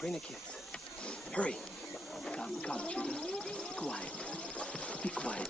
Bring the kids. Hurry. Come, children. Be quiet. Be quiet.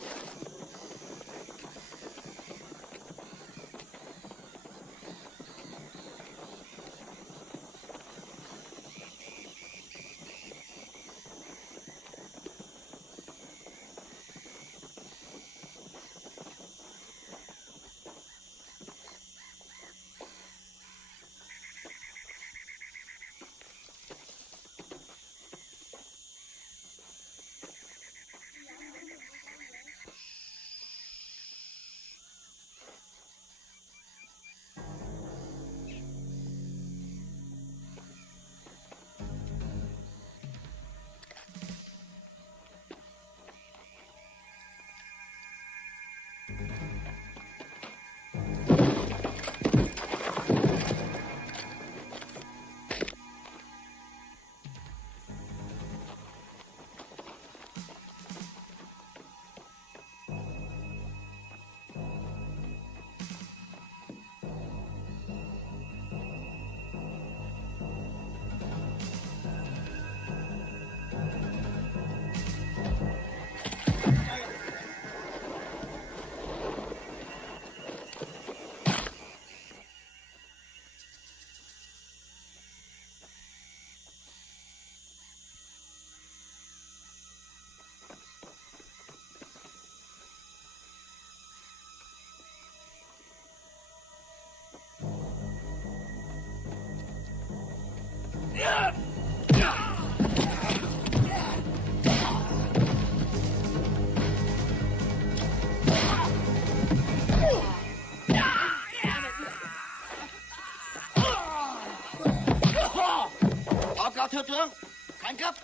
Báo cáo thiếu tướng, khẩn cấp.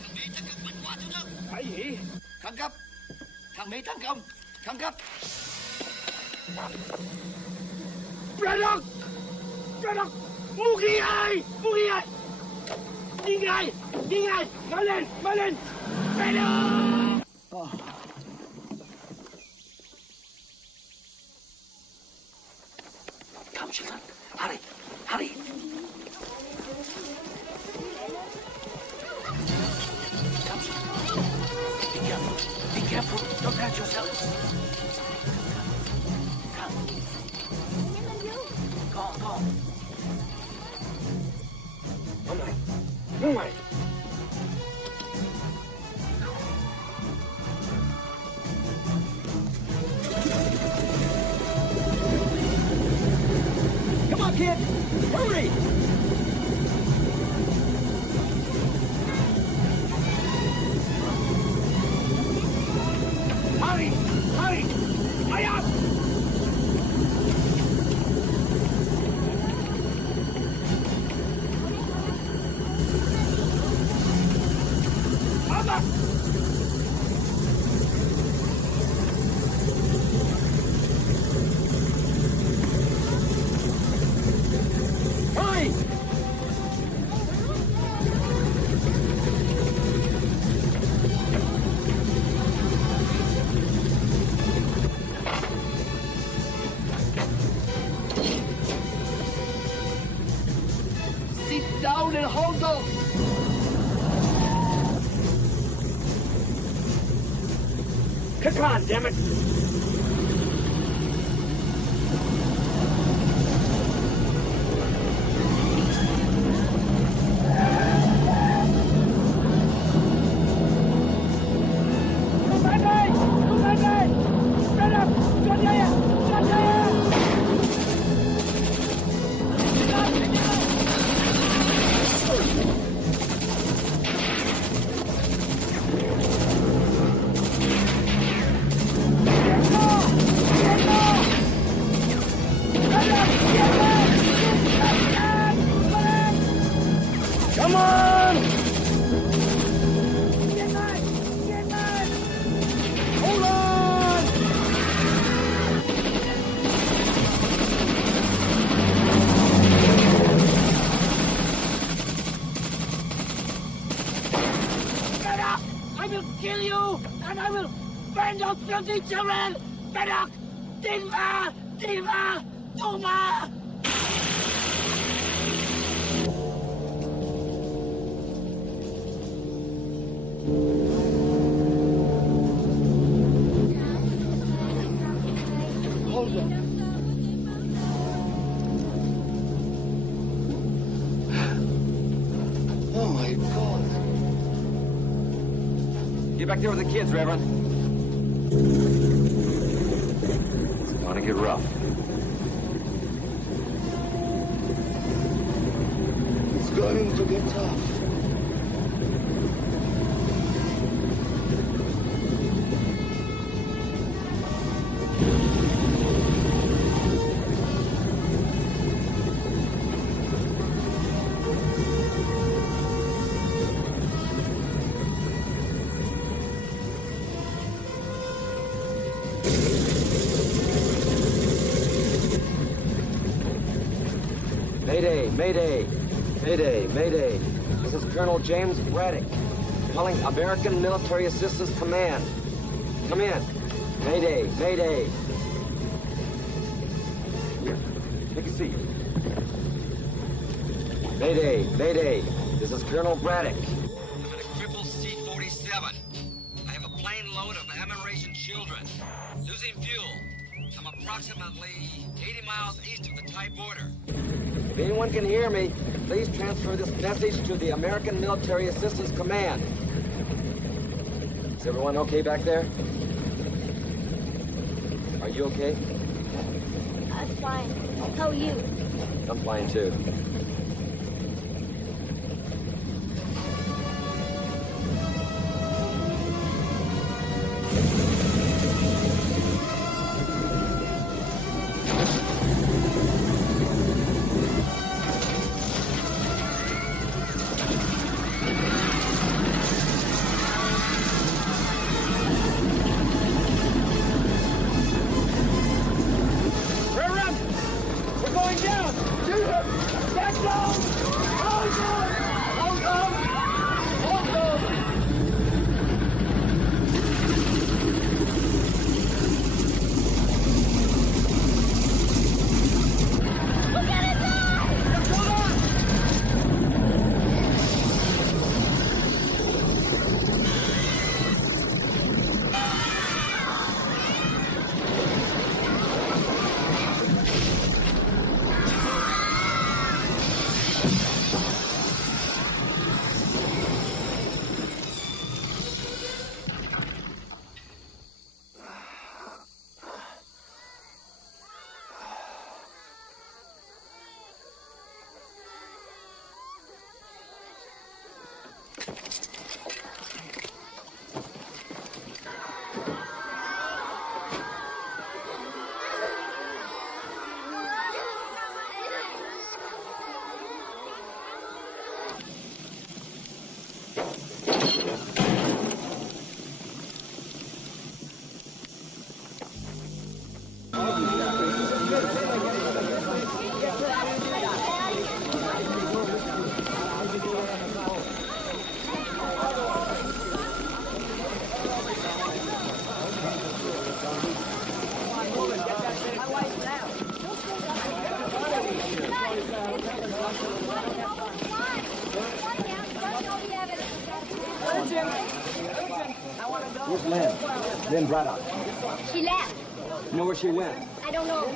Thằng Mỹ tấn công vượt qua thiếu tướng. Cái gì? Khẩn cấp. Thằng Mỹ tấn công. Khẩn cấp. Braddock! Braddock! Mugi ơi! Mugi ơi! Đi ngay! Đi ngay! Mau lên! Mau lên! Braddock! Come, children. Hurry! Hurry! Come, children. Be careful. Be careful. Don't hurt yourselves. Come. Go on, go on. Come on. Come on. Come on, kid. Hurry. Hurry. Hurry. Hurry up. Mama. Hurry. Sit down and hold on. Come on, damn it. Come on! Get back! Get back! Hold on! Get up! I will kill you! And I will burn your filthy children! Braddock! Diva! Diva! Toma! Hold it. Oh my God. Get back there with the kids, Reverend. It's gonna get rough. It's going to get tough. Mayday, mayday, mayday, mayday. This is Colonel James Braddock, calling American Military Assistance Command. Come in. Mayday, mayday. Here, take a seat. Mayday, mayday. This is Colonel Braddock. I'm in a crippled C-47. I have a plane load of Amerasian children. Losing fuel. I'm approximately 80 miles east of the Thai border. If anyone can hear me, please transfer this message to the American Military Assistance Command. Is everyone okay back there? Are you okay? I'm fine. How are you? I'm fine too. Where's Lynn? Lynn Braddock. She left. You know where she went? I don't know.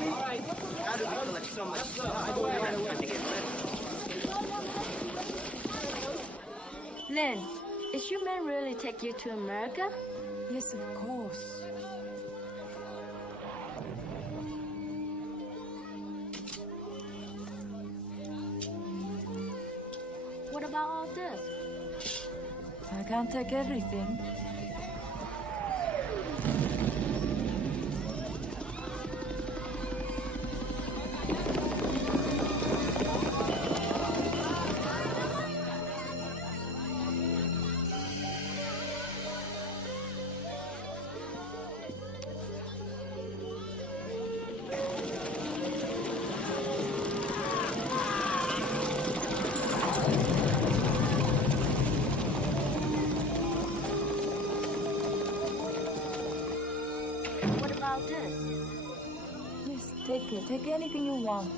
Lynn, is your man really take you to America? Yes, of course. What about all this? I can't take everything. Take it. Take anything you want.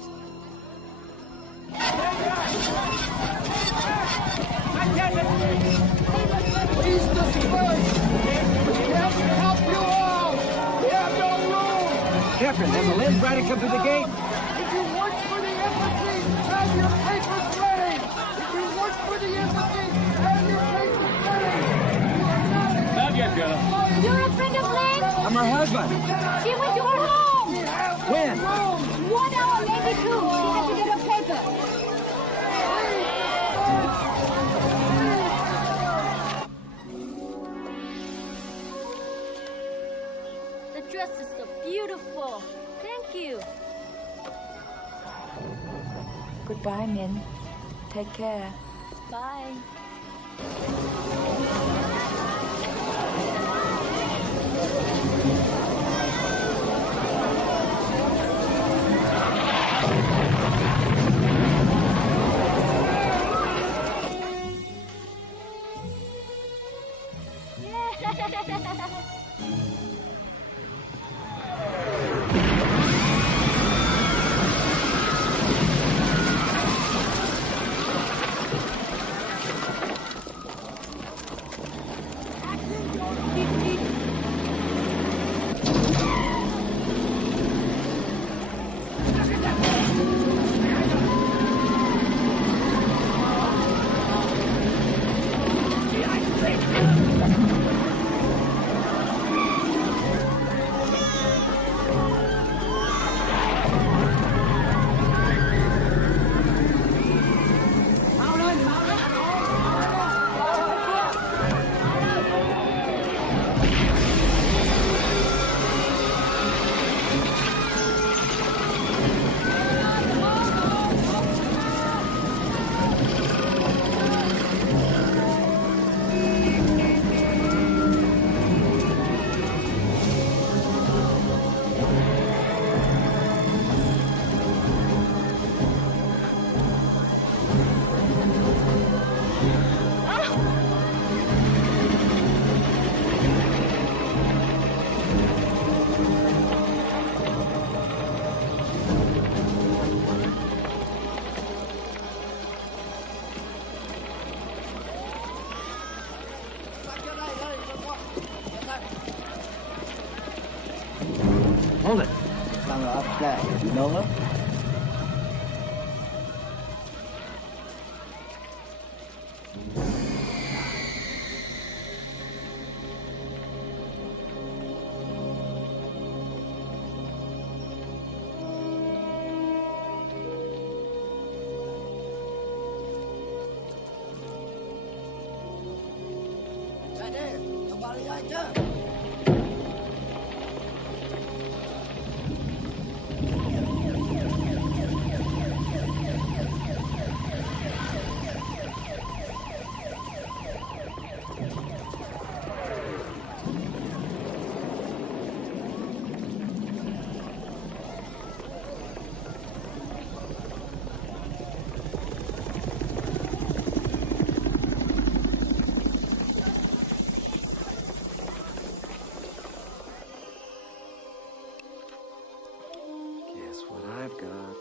Please disperse! We have to help you all! We have no room! Captain, has the Lynn Braddock come to the gate? If you work for the embassy, have your papers ready! If you work for the embassy, have your papers ready! You are not a... Not yet, Colonel. You're a friend of Lynn? I'm her husband. She went to her home. When? 1 hour, maybe 2. She had to get her paper. The dress is so beautiful. Thank you. Goodbye, Min. Take care. Bye. Hold it. Found her up flag. You know her? Right there. Somebody right there. Guess what I've got?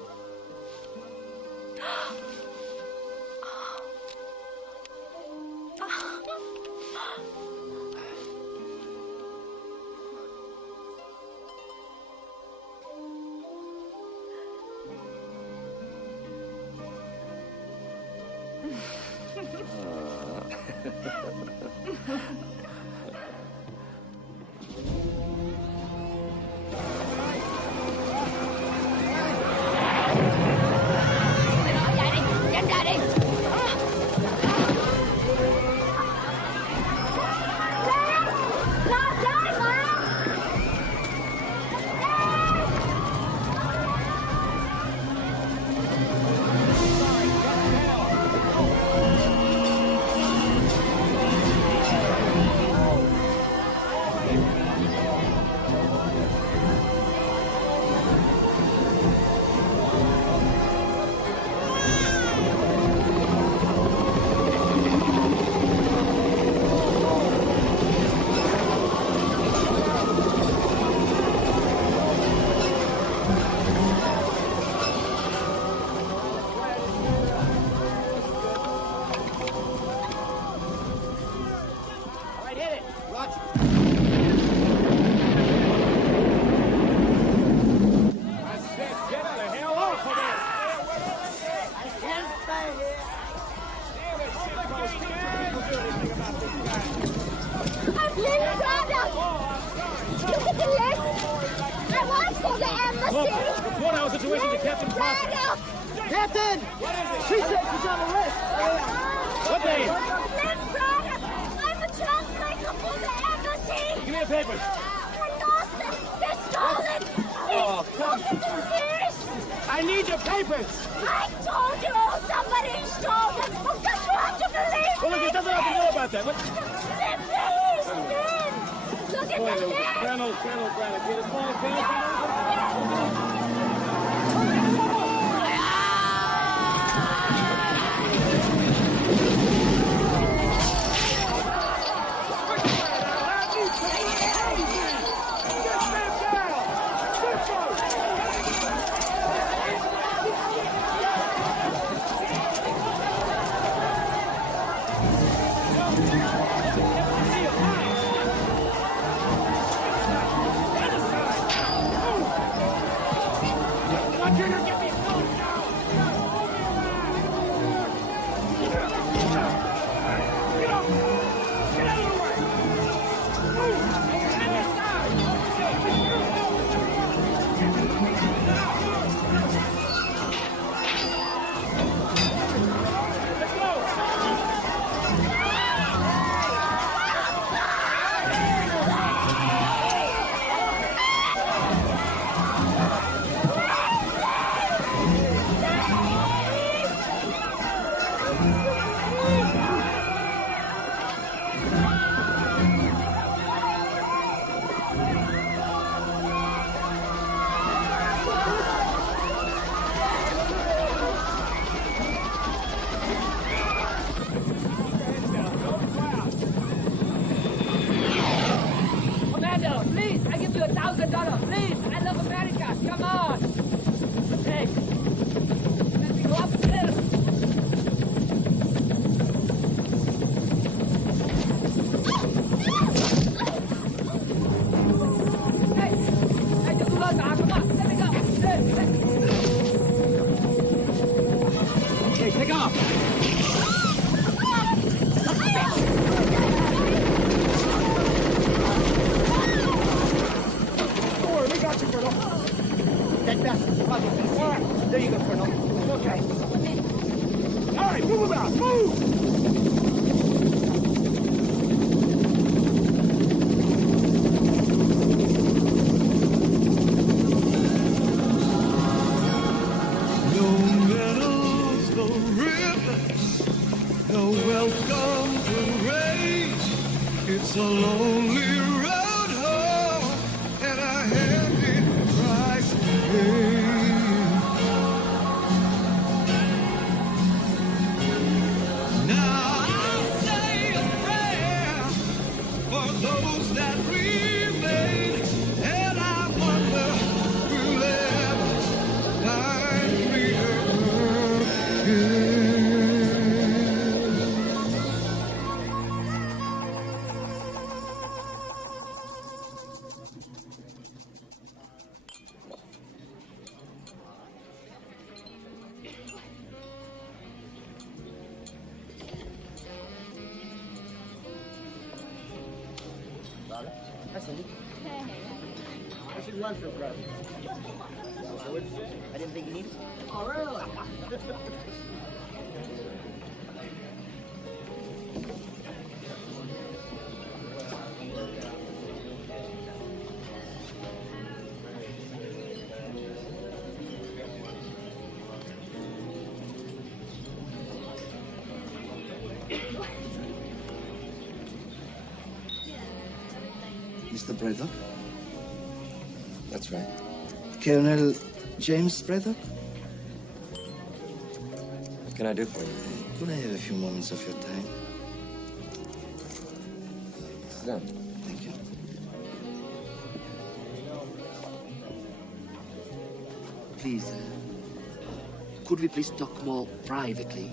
Report our situation to Captain Parker. Captain! She said she's on arrest. What name? Lynn Braddock! I'm a translator for the embassy! Give me the papers. They're lost! They're stolen! Oh, come. Look at the ears! I need your papers. I told you somebody stole them! You've got to believe Well, look, me! there's nothing I can do about that. What? Lynn, please! Lynn! Look at the lid! Colonel Braddock, get a small gun. Commander, please, I give you $1,000. Please, I love America. Come on. Hey, let me go up there. Hey, you do not come on. Let me go. Hey, take off. That bastard's probably all right. There you go, Colonel. Okay. All right, move around. Move. No meadows, no rivers, no welcome parade. It's a lonely road home and a heavy price to pay. Now I'll say a prayer for those that remain, and I wonder will ever find freedom again. Hi, Cindy. I should run for president. So what'd you say? I didn't think you needed it. Oh, really? Mr. Braddock? That's right. Colonel James Braddock? What can I do for you? Could I have a few moments of your time? Sit down. Thank you. Please, could we please talk more privately?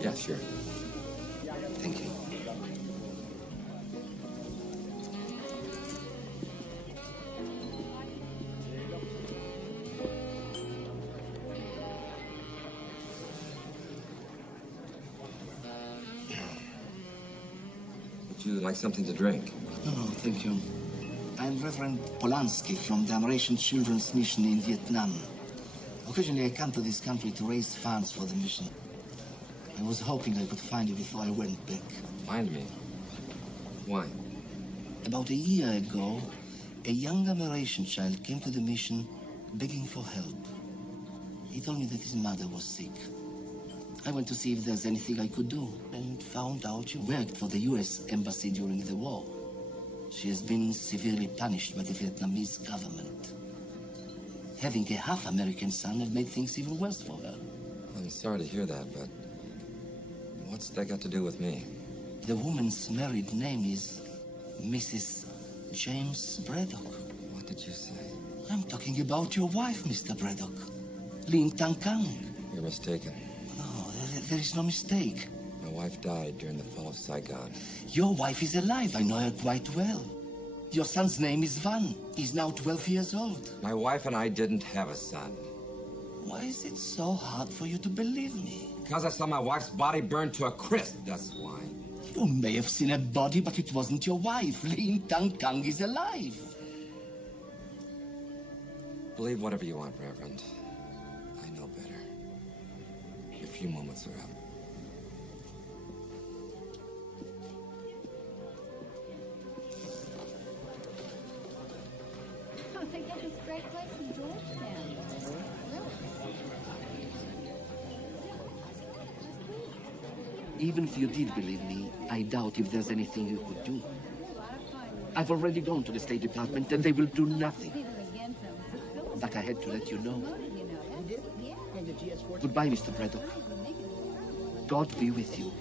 Yeah, sure. Thank you. Would you like something to drink? No, thank you. I'm Reverend Polanski from the Amerasian Children's Mission in Vietnam. Occasionally I come to this country to raise funds for the mission. I was hoping I could find you before I went back. Find me? Why? About a year ago, a young Amerasian child came to the mission begging for help. He told me that his mother was sick. I went to see if there's anything I could do and found out you worked for the U.S. Embassy during the war. She has been severely punished by the Vietnamese government. Having a half-American son had made things even worse for her. I'm sorry to hear that, but what's that got to do with me? The woman's married name is Mrs. James Braddock. What did you say? I'm talking about your wife, Mr. Braddock. Lin Tang Kang. You're mistaken. No, there is no mistake. My wife died during the fall of Saigon. Your wife is alive. I know her quite well. Your son's name is Van. He's now 12 years old. My wife and I didn't have a son. Why is it so hard for you to believe me? Because I saw my wife's body burned to a crisp, that's why. You may have seen a body, but it wasn't your wife. Lin Tang Kang is alive. Believe whatever you want, Reverend. I know better. Your few moments are up. Oh, they got this great place in Georgetown. Even if you did believe me, I doubt if there's anything you could do. I've already gone to the State Department and they will do nothing. But I had to let you know. Goodbye, Mr. Braddock. God be with you.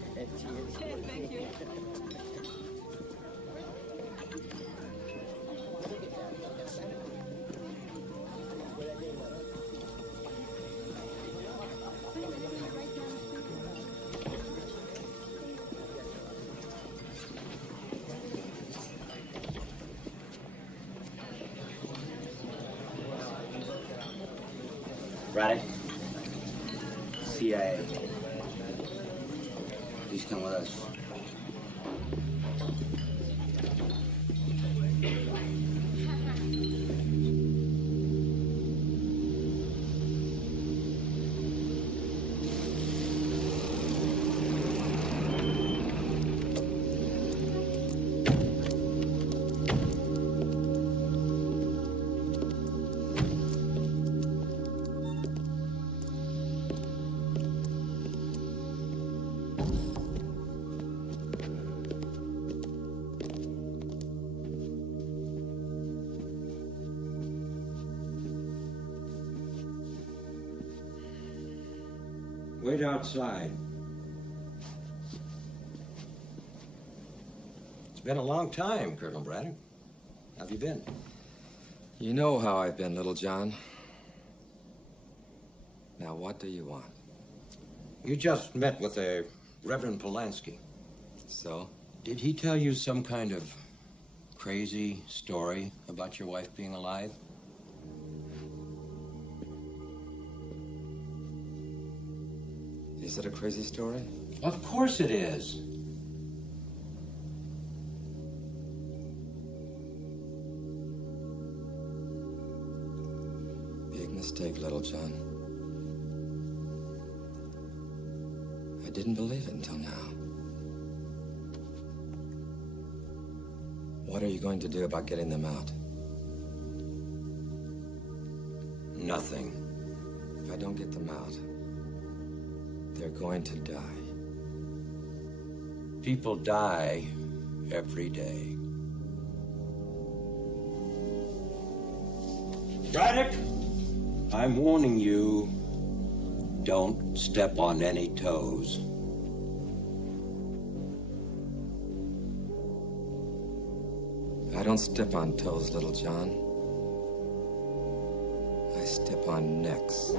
Braddock, CIA. Please come with us. Wait outside. It's been a long time, Colonel Braddock. How have you been? You know how I've been, Little John. Now, what do you want? You just met with a Reverend Polanski. So? Did he tell you some kind of crazy story about your wife being alive? Is it a crazy story? Of course it is. Big mistake, Little John. I didn't believe it until now. What are you going to do about getting them out? Nothing. If I don't get them out, they're going to die. People die every day. Braddock, I'm warning you, don't step on any toes. I don't step on toes, Little John. I step on necks.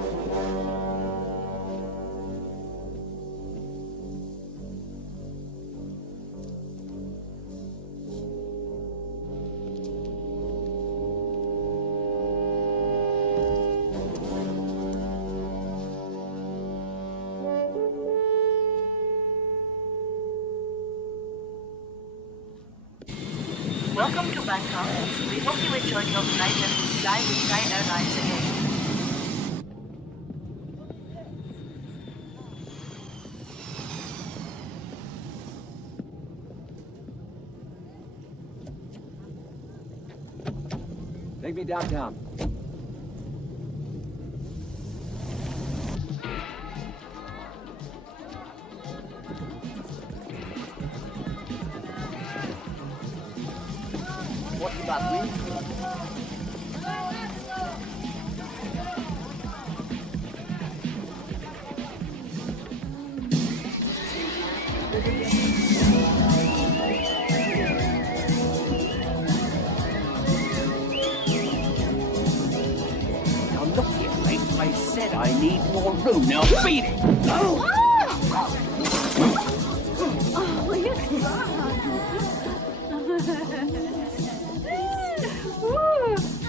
Welcome to Bangkok. We hope you enjoyed your flight and will fly with Thai Airlines again. Take me downtown. What you got, Lee? Now look here, mate. I said I need more room. Now beat it. Oh! Oh, you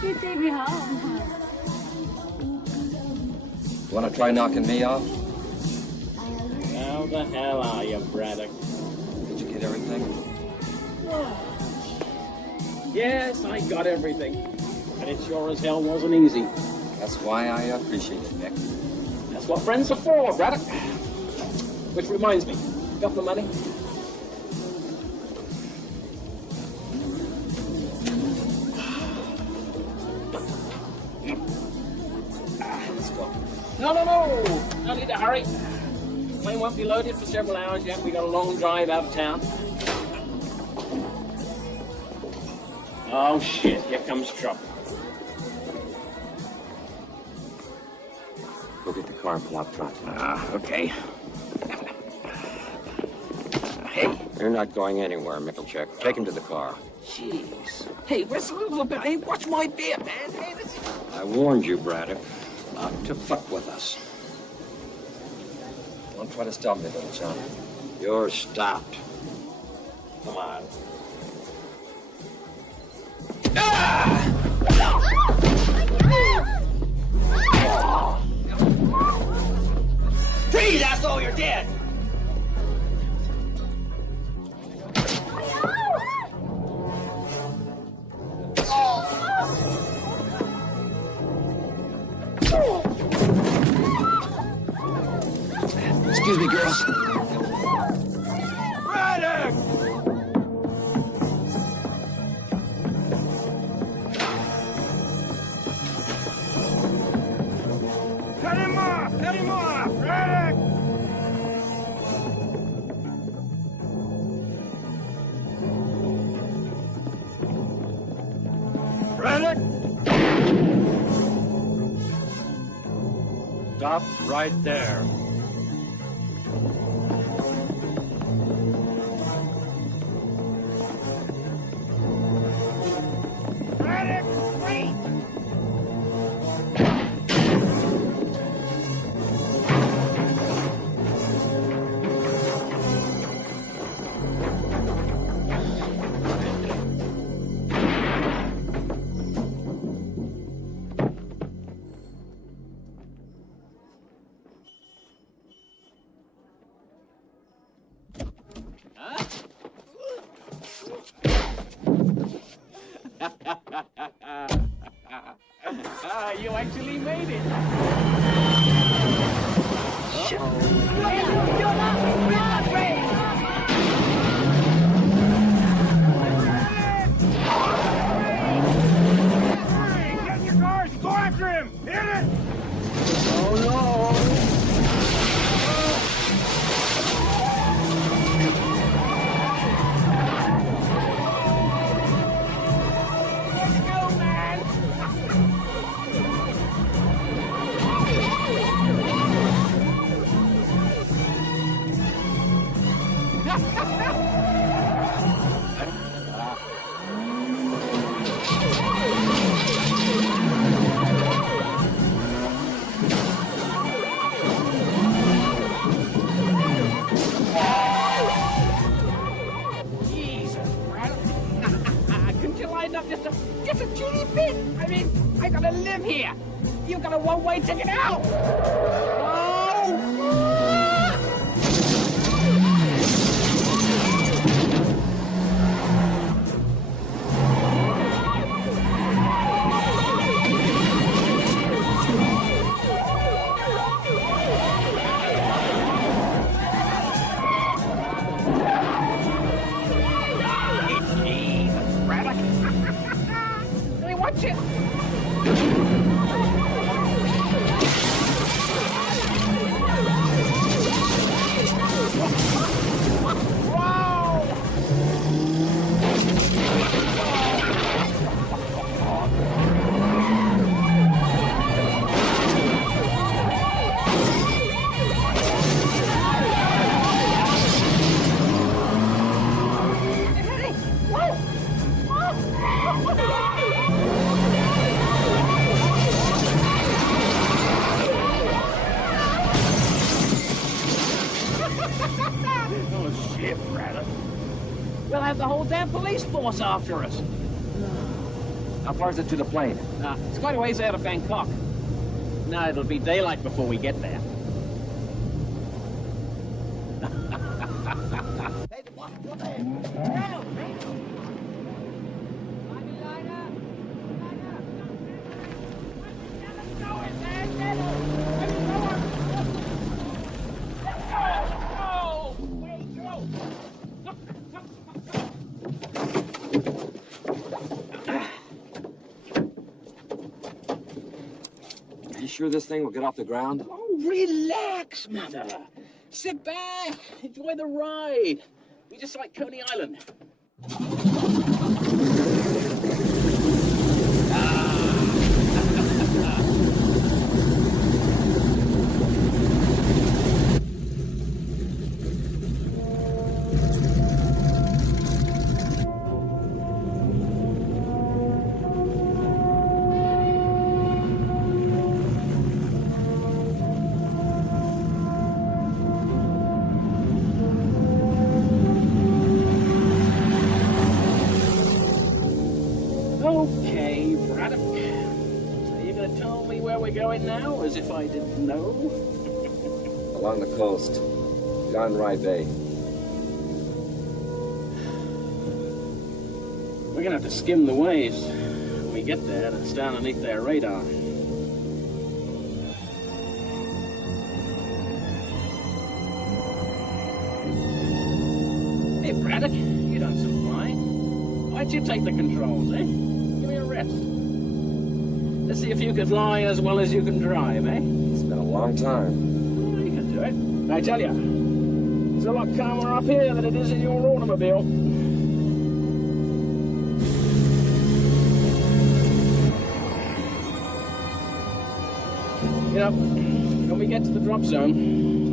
You take me home. Want to try knocking me off? How the hell are you, Braddock? Did you get everything? Yes, I got everything. And it sure as hell wasn't easy. That's why I appreciate it, Nick. That's what friends are for, Braddock. Which reminds me, got the money? Let's go. No. No need to hurry. The plane won't be loaded for several hours yet. We got a long drive out of town. Oh, shit. Here comes trouble. Go get the car and pull out front. Okay. Hey, you're not going anywhere, Mickelcheck. Take him to the car. Jeez. Hey, whistle a little bit. Hey, watch my beer, man. Hey, this is... I warned you, Braddock, not to fuck with us. Don't try to stop me, little chum. You're stopped. Come on. Freeze, asshole, you're dead! Excuse me, girls. Braddock! Cut him off! Cut him off! Braddock! Braddock! Stop right there. Braddock, wait! You actually made it. Get in your cars! Go after him! Hit it! Oh, no. Jesus, Braddock. Couldn't you line up just a teeny bit? I mean, I gotta live here. You got a one-way ticket out. Oh! Oh, shit, Braddock. We'll have the whole damn police force after us. How far is it to the plane? It's quite a ways out of Bangkok. No, it'll be daylight before we get there. You sure this thing will get off the ground? Oh, relax, Mother. Sit back. Enjoy the ride. We just like Coney Island. Okay, Braddock. So you're gonna tell me where we're going now, as if I didn't know? Along the coast. Gan Rai Bay. We're gonna have to skim the waves when we get there. It's down underneath their radar. Hey, Braddock, you done so fine. Why'd you take the controls, eh? Give me a rest. Let's see if you can fly as well as you can drive, eh? It's been a long time. You can do it. I tell you, it's a lot calmer up here than it is in your automobile. You know, when we get to the drop zone,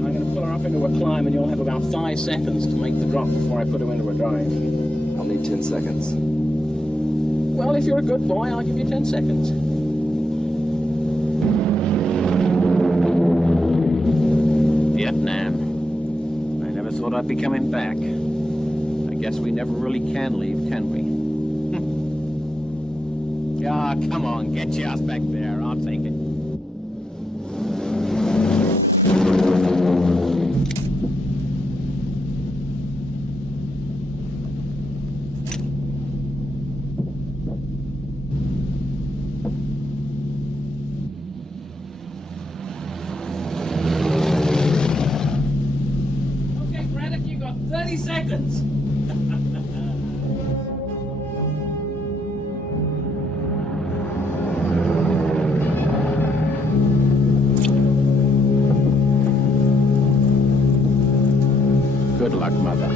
I'm going to pull her up into a climb and you'll have about 5 seconds to make the drop before I put her into a drive. I'll need 10 seconds. Well, if you're a good boy, I'll give you 10 seconds. Vietnam. I never thought I'd be coming back. I guess we never really can leave, can we? Ah, come on, get your ass back there. I'll take it. Okay, Braddock, you got 30 seconds. Good luck, Mother.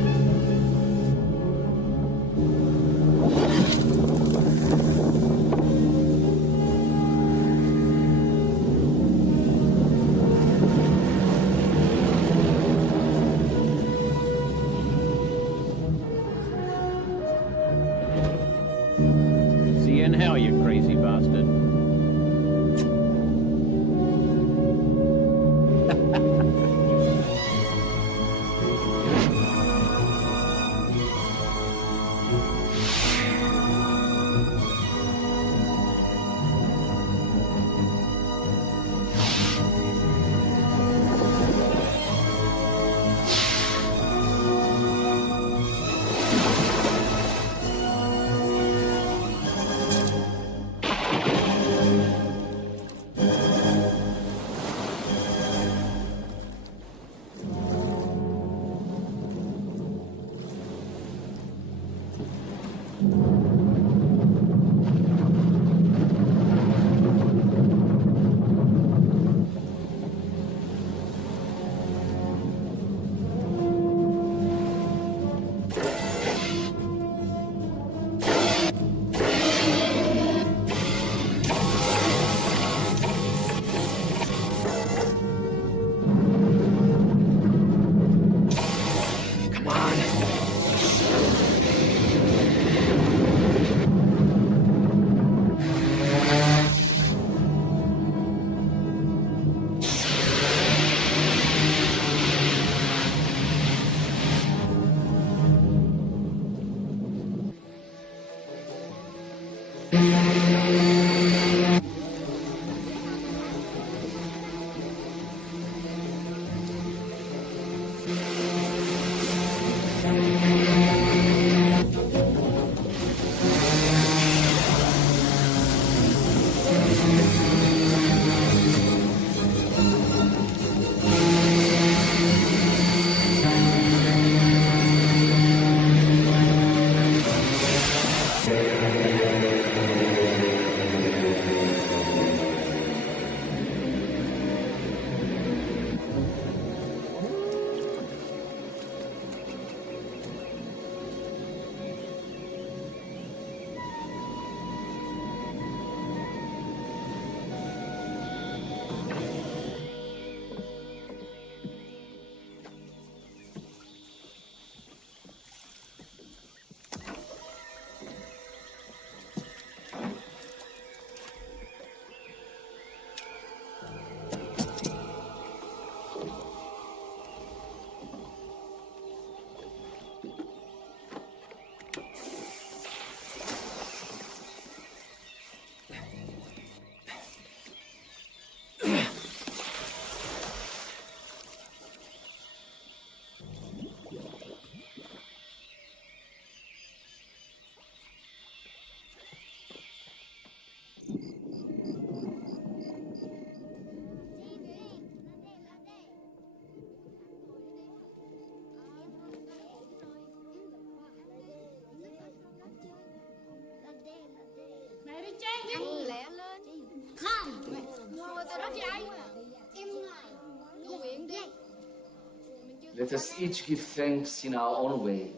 Let us each give thanks in our own way.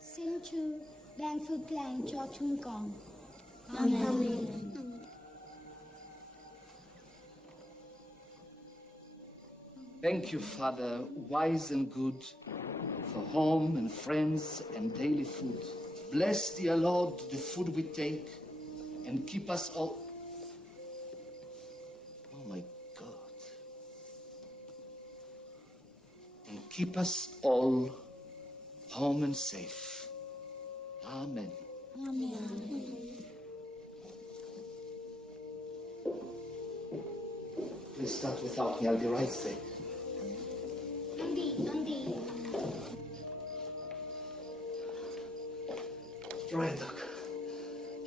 Xin Chúa ban phước lành cho chúng con. Amen. Thank you, Father, wise and good, for home and friends and daily food. Bless, dear Lord, the food we take, and keep us all... Oh, my God. And keep us all home and safe. Amen. Please start without me. I'll be right back. Andy. Braddock,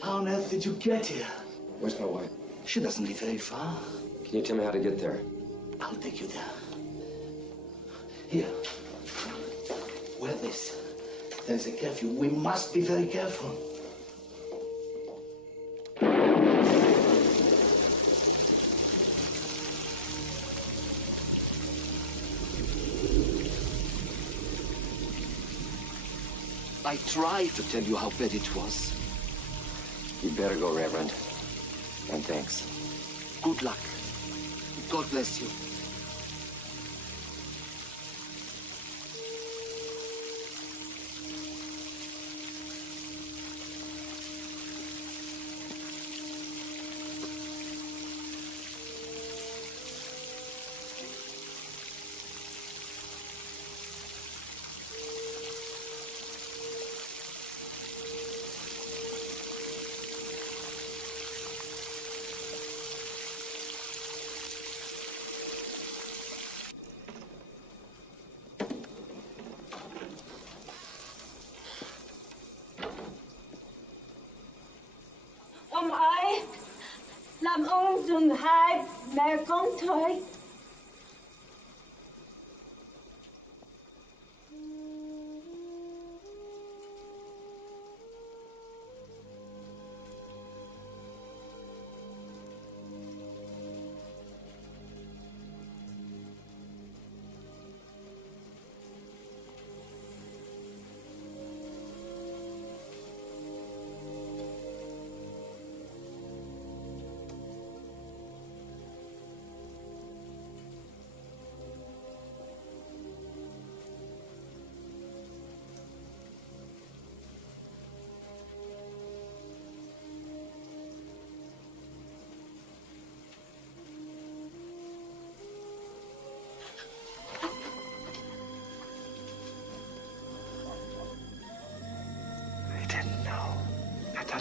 how on earth did you get here? Where's my wife? She doesn't live very far. Can you tell me how to get there? I'll take you there. Here. Wear this. There's a curfew. We must be very careful. I tried to tell you how bad it was. You better go, Reverend. And thanks. Good luck. God bless you. Ông ơi, làm ơn dừng hai mẹ con thôi.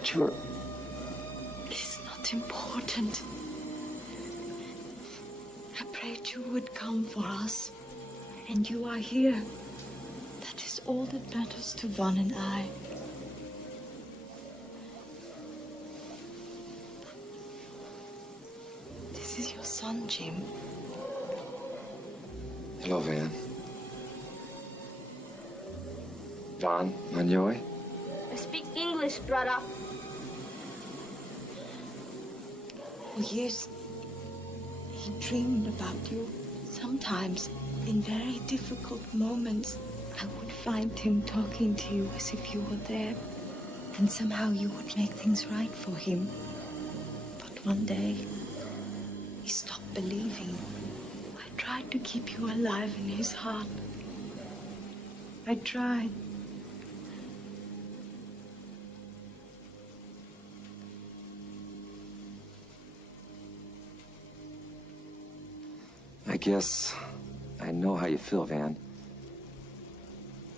Sure. It's not important. I prayed you would come for us, and you are here. That is all that matters to Von and I. This is your son, Jim. Hello, Van. Von Manjoy? I speak English, brother. For years, he dreamed about you. Sometimes, in very difficult moments, I would find him talking to you as if you were there. And somehow you would make things right for him. But one day, he stopped believing. I tried to keep you alive in his heart. I tried. I guess I know how you feel, Van.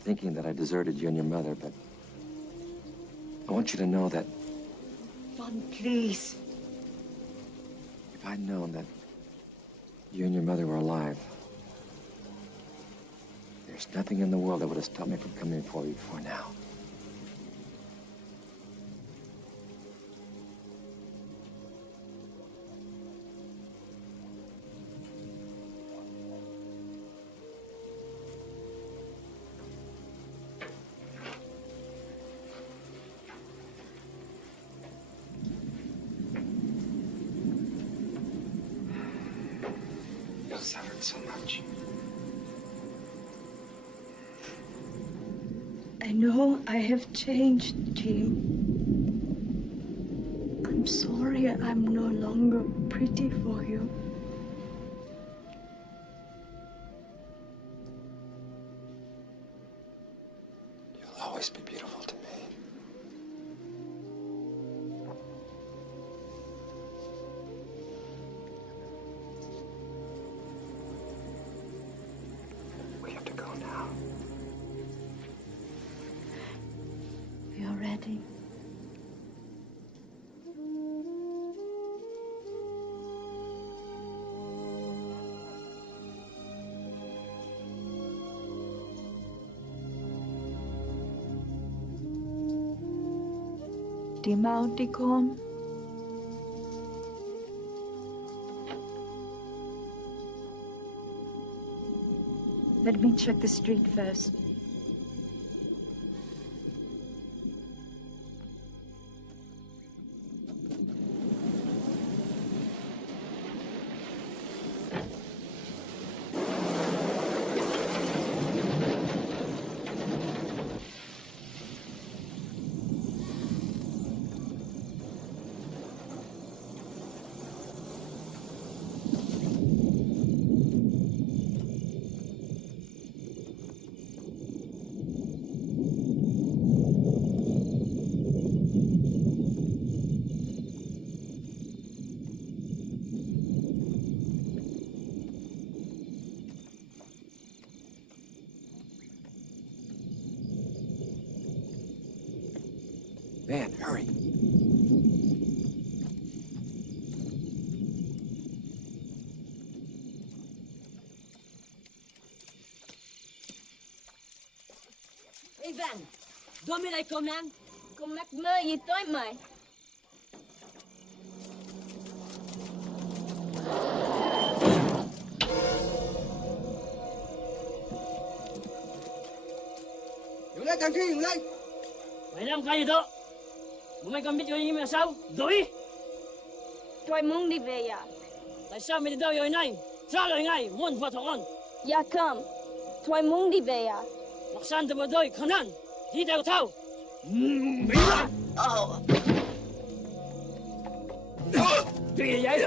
Thinking that I deserted you and your mother, but I want you to know that Von, please. if I'd known that you and your mother were alive, there's nothing in the world that would have stopped me from coming for you before now. suffered so much. I know I have changed, Jim. I'm sorry I'm no longer pretty for you. You'll always be beautiful to me. We have to go now. We are ready. Demoticon. Let me check the street first. Van, hurry. Hey Van, đưa mình lại cơm ăn. Con mắc mơ gì tới mày? Dừng lại thằng kia, dừng lại. Mày làm cái gì đó? Mày còn biết chuyện gì mà sao? Rồi. Tôi muốn đi về nhà. Tại sao mày đi đâu rồi này? Trả lời ngay, muốn vào thằng. Dạ không, tôi muốn đi về nhà. Mặc sàn tụi tôi khả năng đi theo thao. Chuyện gì vậy?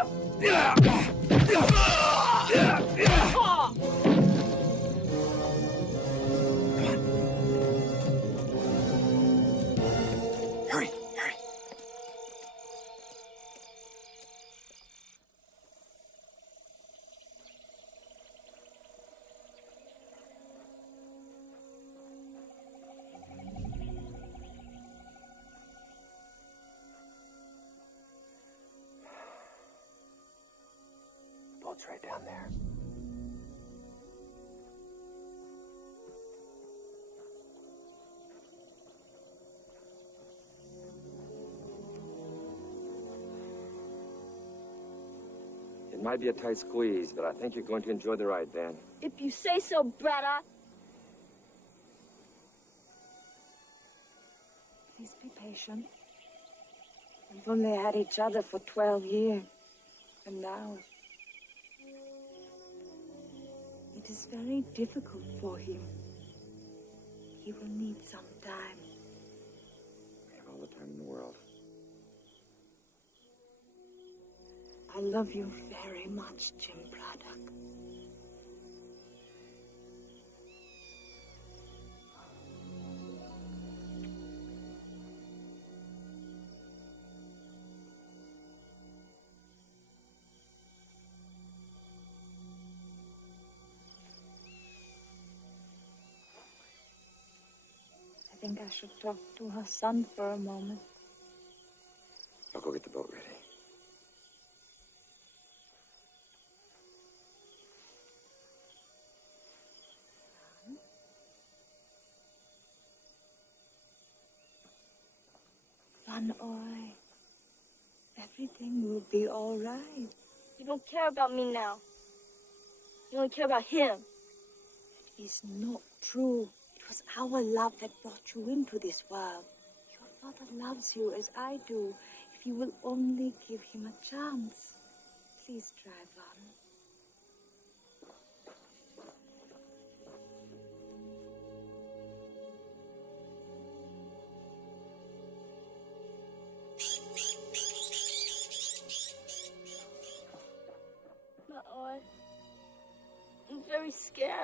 Hurry, hurry. Boat's right down there. It might be a tight squeeze, but I think you're going to enjoy the ride, Van. If you say so, brother. Please be patient. We've only had each other for 12 years. And now, it is very difficult for him. He will need some time. We have all the time in the world. I love you very much, Jim Braddock. I think I should talk to her son for a moment. I'll go get the boat ready. Van Oy, everything will be all right. You don't care about me now. You only care about him. It is not true. It was our love that brought you into this world. Your father loves you as I do. If you will only give him a chance. Please try, Van.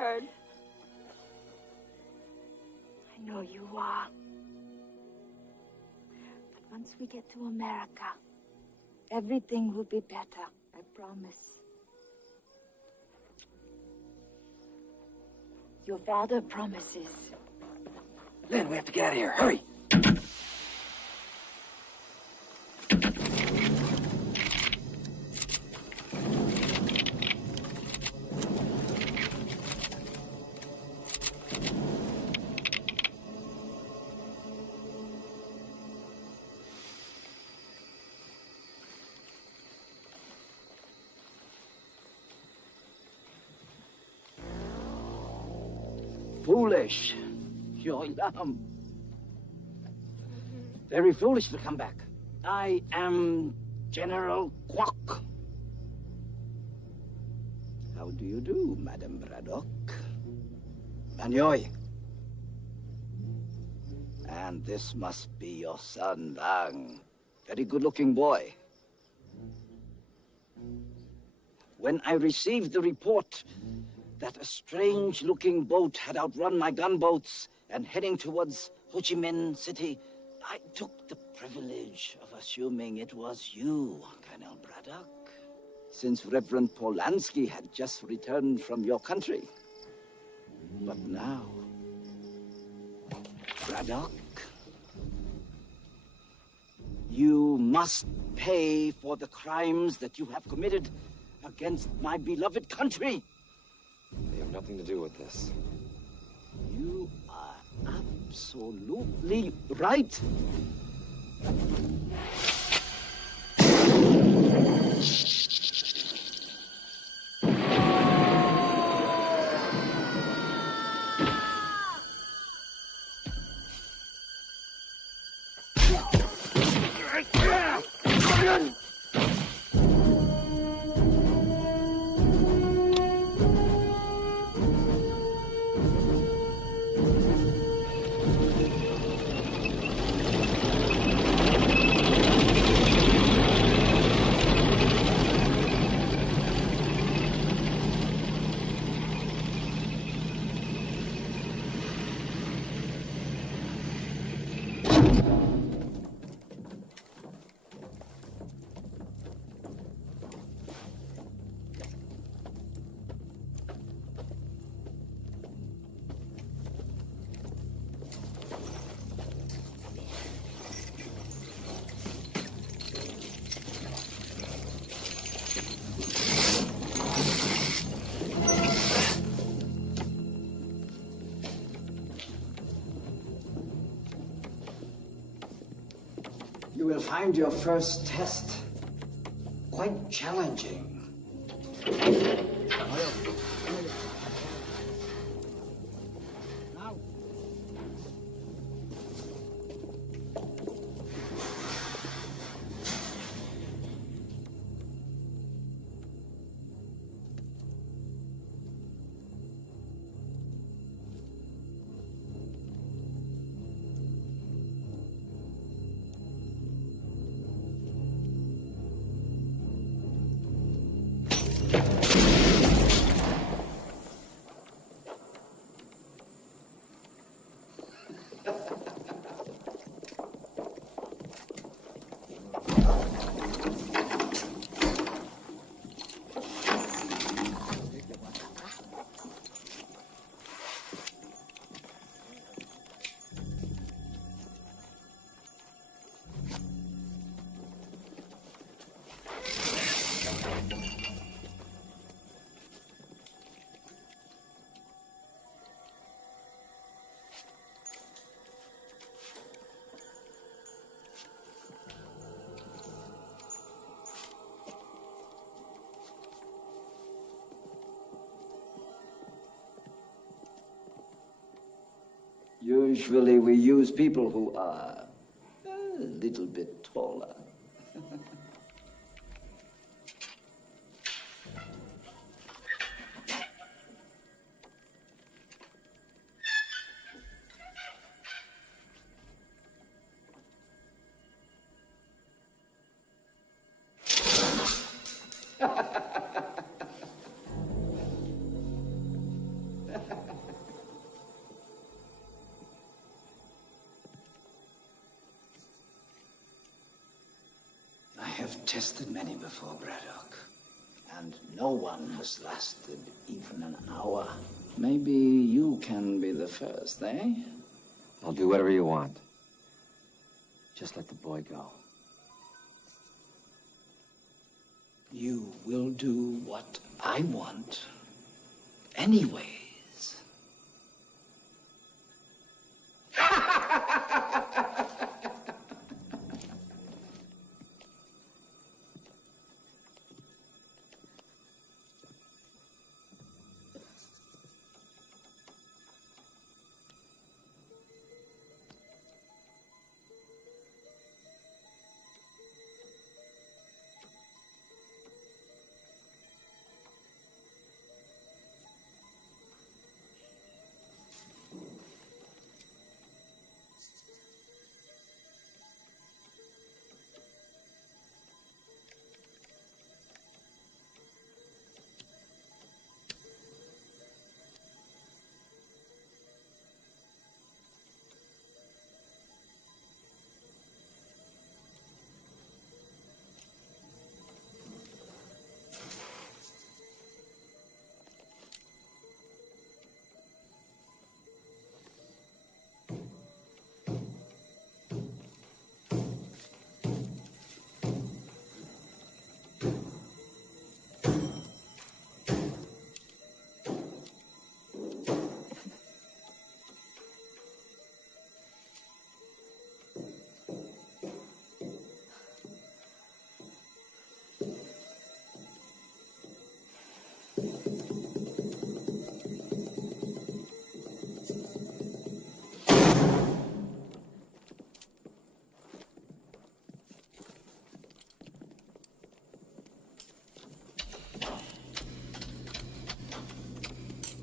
scared. I know you are. But once we get to America, everything will be better. I promise. Your father promises. Lynn, we have to get out of here. Hurry! Foolish. You're young. Very foolish to come back. I am General Kwok. How do you do, Madam Braddock? Manyoy. And this must be your son, Bang. Very good-looking boy. When I received the report that a strange-looking boat had outrun my gunboats and heading towards Ho Chi Minh City, I took the privilege of assuming it was you, Colonel Braddock, since Reverend Polanski had just returned from your country. But now, Braddock, you must pay for the crimes that you have committed against my beloved country. They have nothing to do with this. You are absolutely right. You will find your first test quite challenging. Now. Usually we use people who are a little bit taller. have tested many before, Braddock, and no one has lasted even an hour. Maybe you can be the first, eh? I'll do whatever you want. Just let the boy go. You will do what I want, anyways.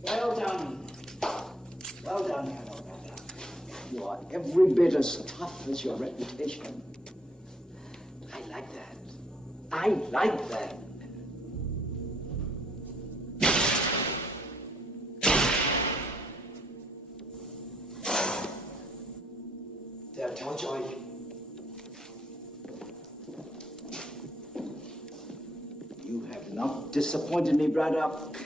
Well done. Well done, Colonel Braddock. You are every bit as tough as your reputation. I like that. I like that. There, Telljoy. You have not disappointed me, Braddock.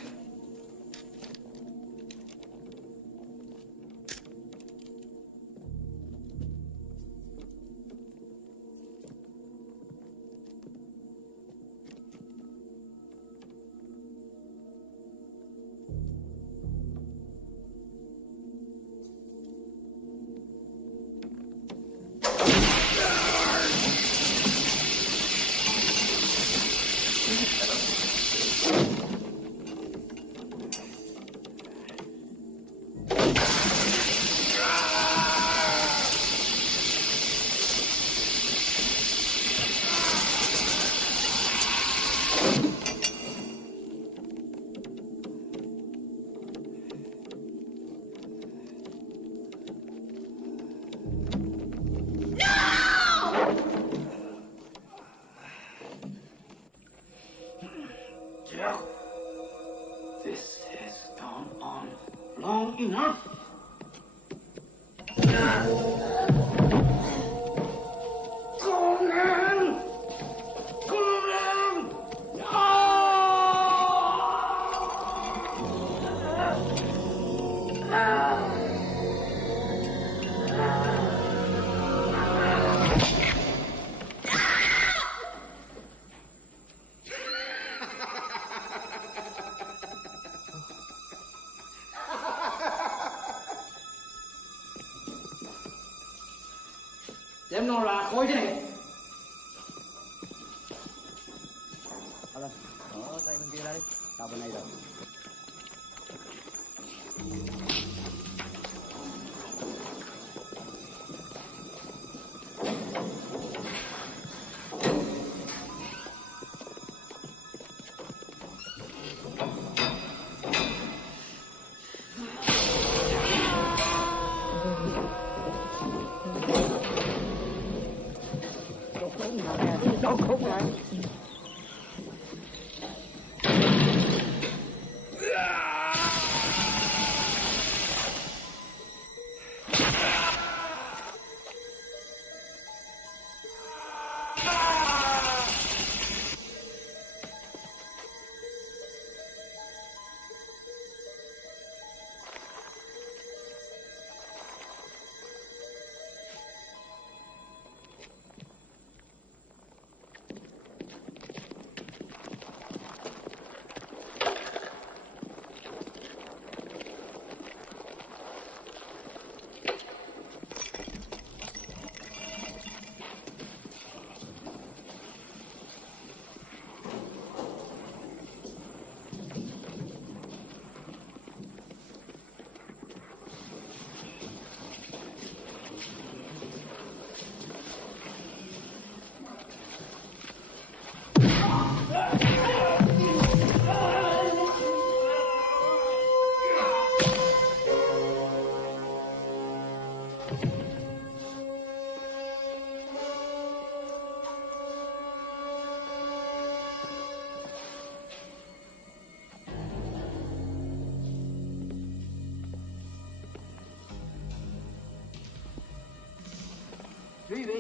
This has gone on long enough. Conan! Conan! Đem nó ra khỏi đây. Alan, ở tay bên kia đây, tao bên này rồi. Đâu không này.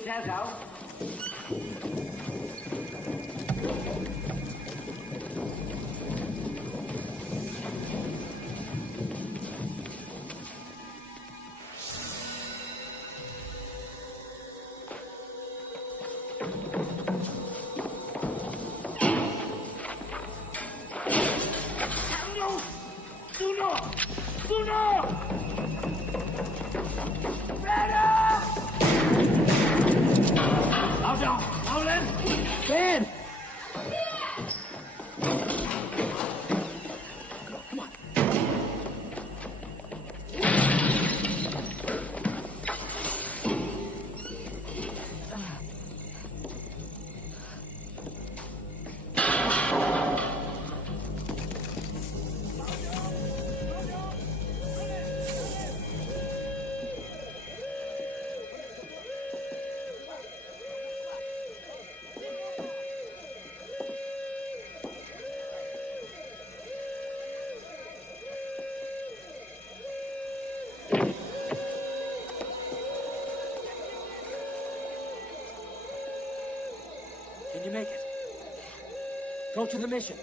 theo cậu. Can you make it? Go to the mission.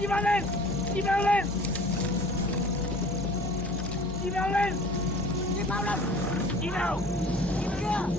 Đi vào lên! Đi vào lên! Đi vào lên! Đi vào lên! Đi vào! Đi vào kia!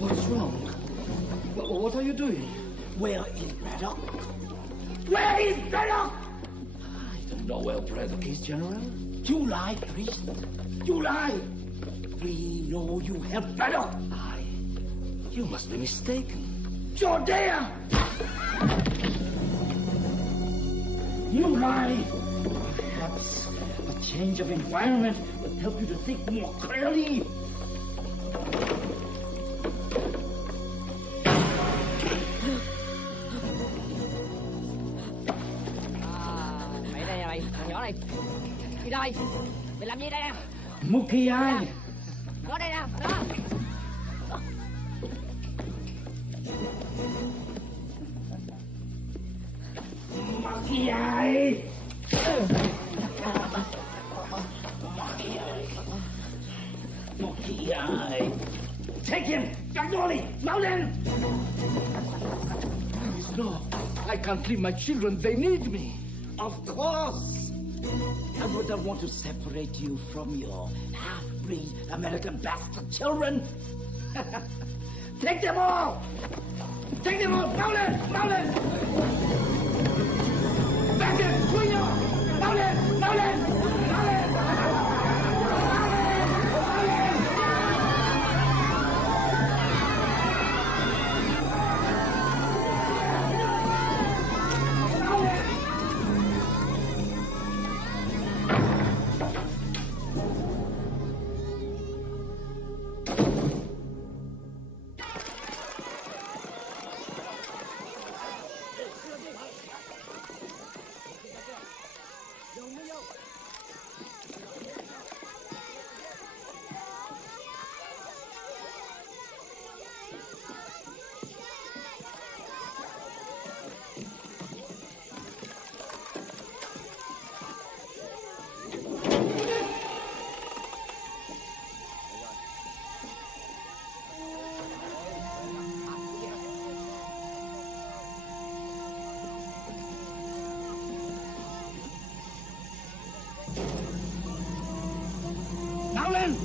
What's wrong? What are you doing? Where is Braddock? Where is Braddock? I don't know where Braddock is, General. You lie, priest. You lie. We know you have Braddock. You must be mistaken. You're there. You lie. Perhaps a change of environment will help you to think more clearly. Mày đây nè mày, thằng nhỏ này. Đi đây. Mày làm gì đây nè? Mookie ai? Nó đây nè, đó. Mookie ai? Mookie ai? Take him! Magnolia! Nolan! Please, no. I can't leave my children. They need me. Of course. I wouldn't want to separate you from your half-breed American bastard children. Take them all! Take them all! Nolan! Nolan! Back in! Junior! Nolan! Nolan! Nolan!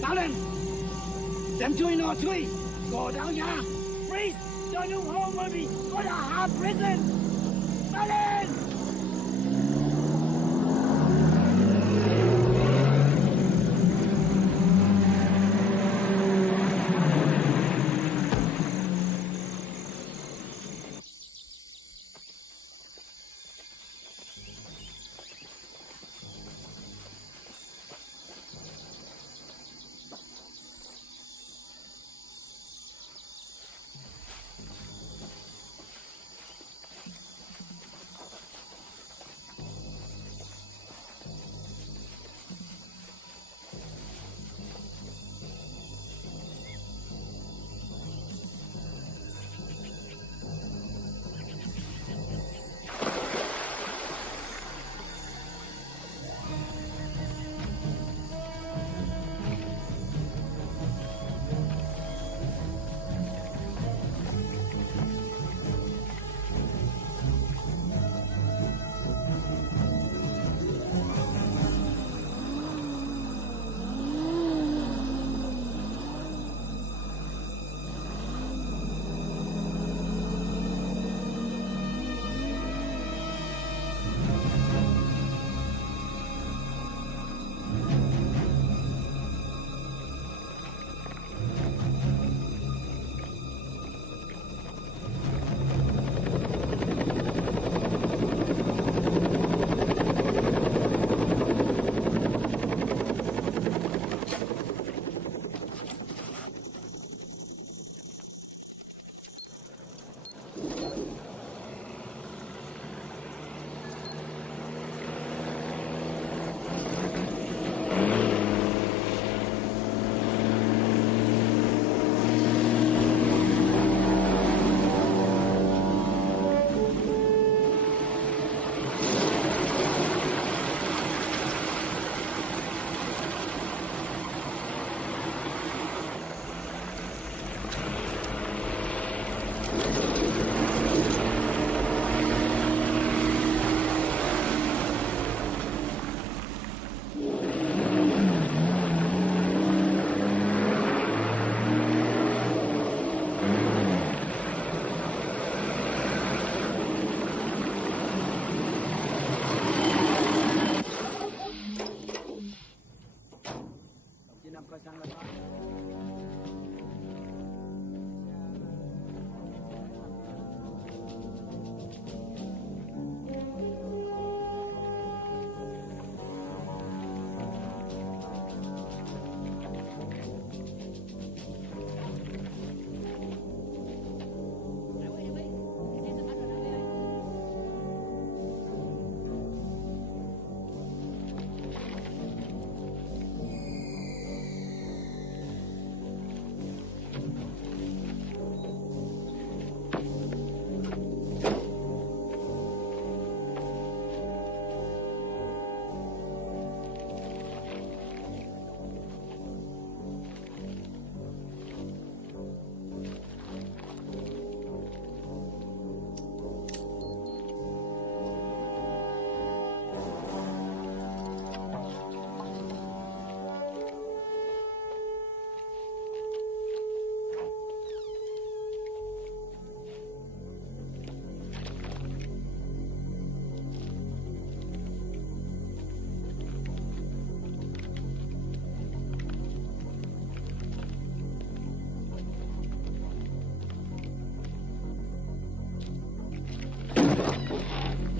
Nolan! Them two in our tree! Go down here! Freeze! Don't you home with me! Go to hard prison! Nolan!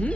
Đừng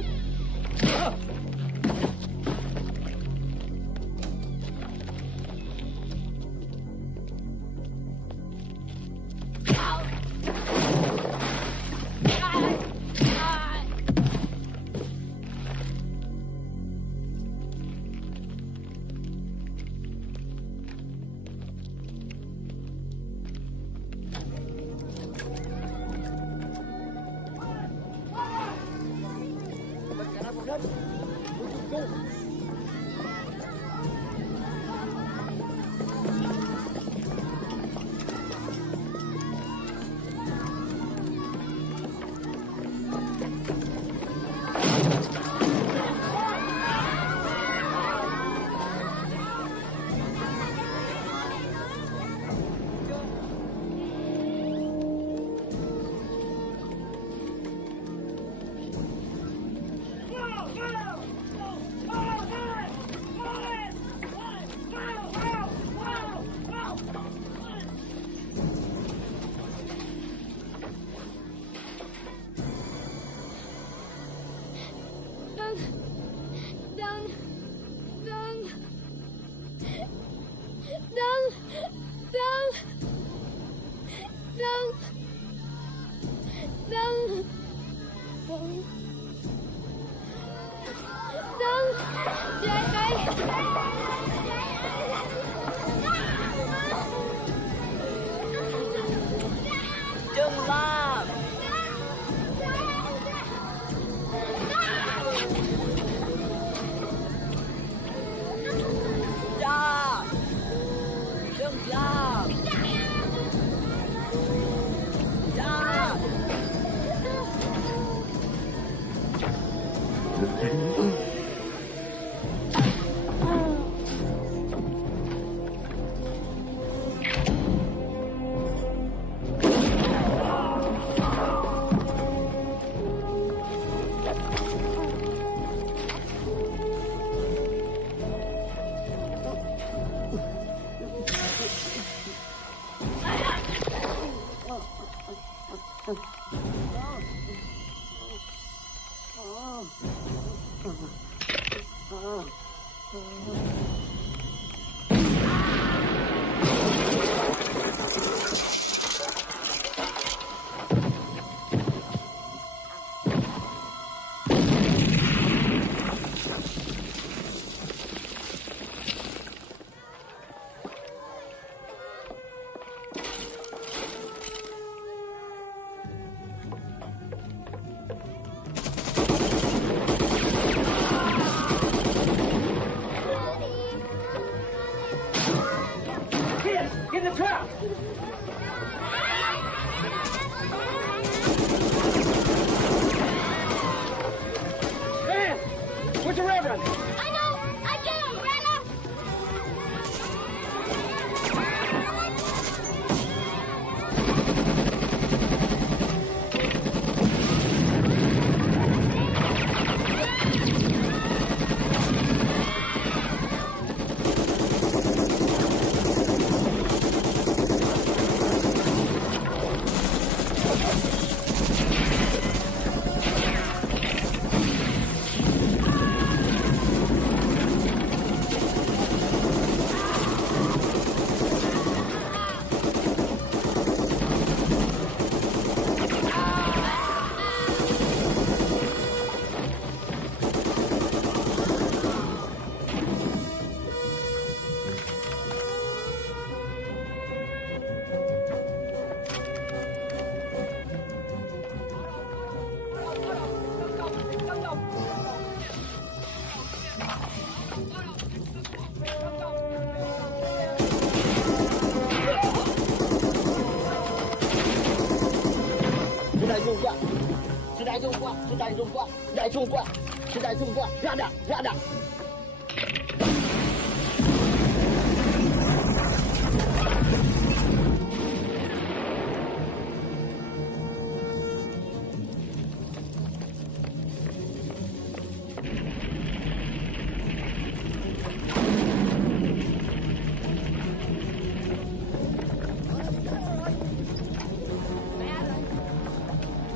làm. Stop. Đừng làm. Stop. Get the truck! Man! Where's the Reverend? I know! I get him, Greta!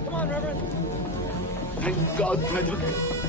Come on, Reverend. Thank God, Frederick.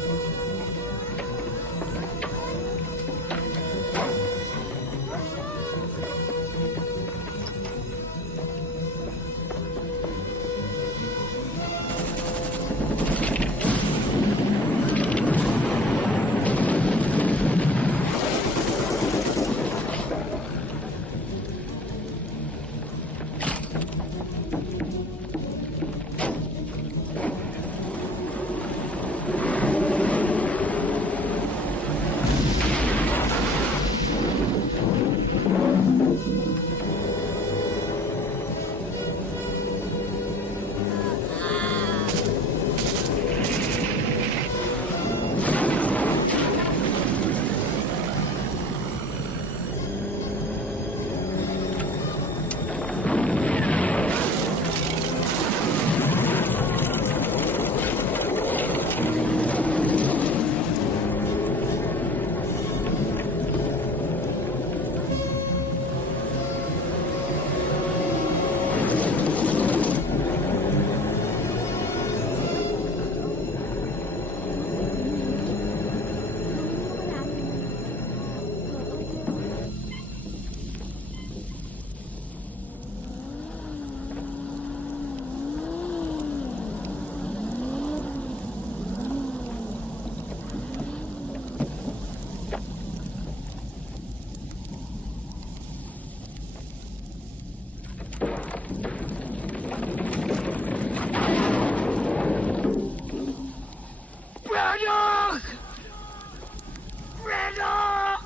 Braddock! Braddock!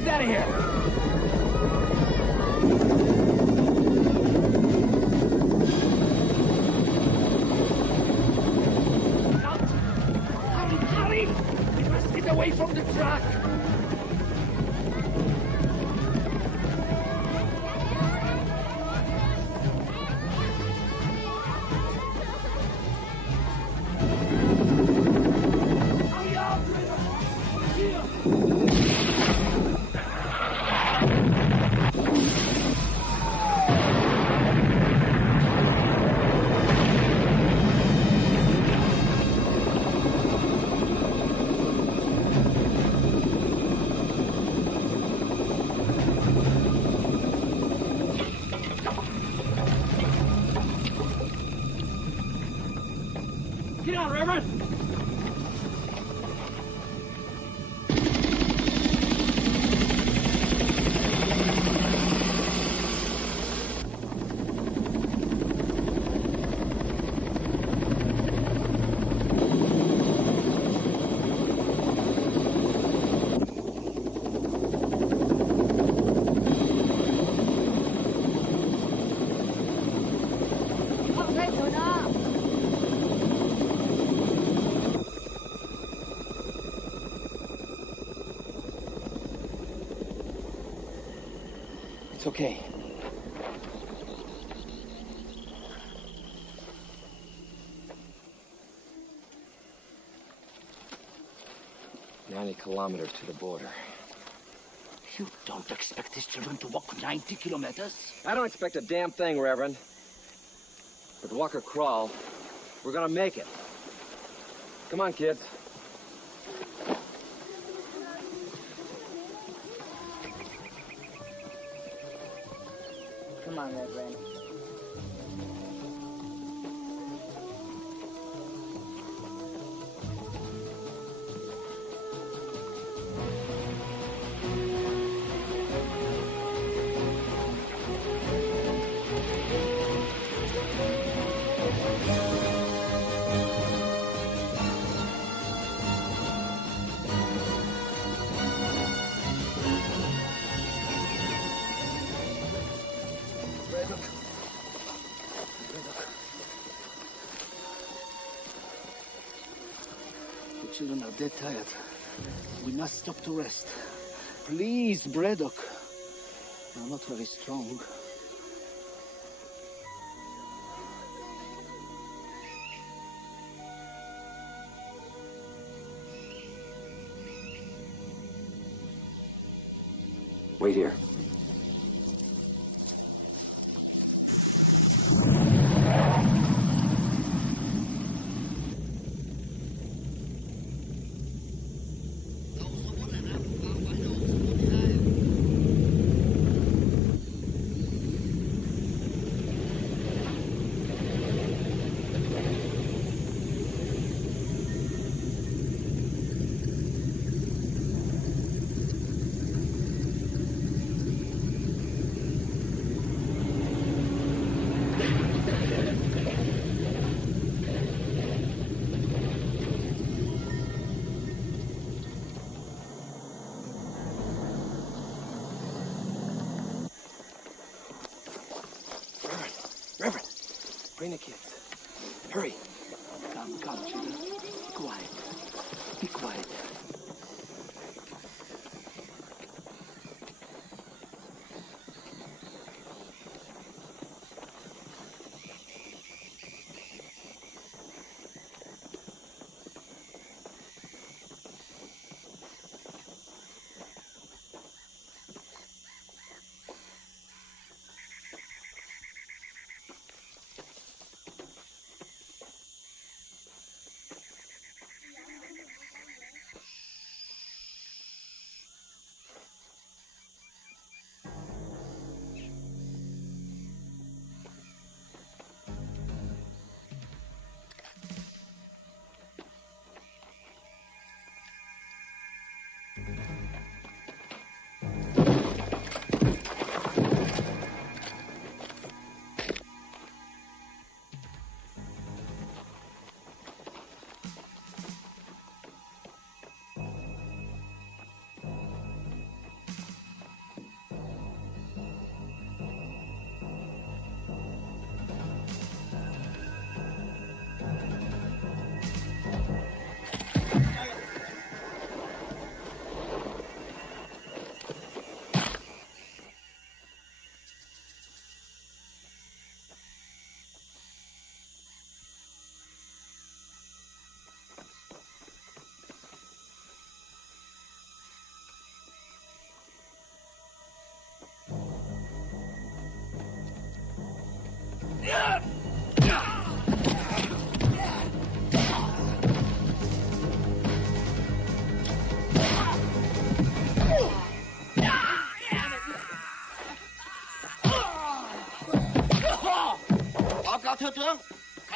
gets out of here? Hurry! We must get away from the truck! Get on, Reverend! It's okay. Kilometers to the border. You don't expect these children to walk 90 kilometers? I don't expect a damn thing, Reverend. But walk or crawl, we're gonna make it. Come on, kids. Come on, Reverend. The children are dead tired. We must stop to rest. Please, Braddock. You're not very strong. Wait here. Reverend, bring the kids. Hurry. Come, children. Be quiet. Be quiet.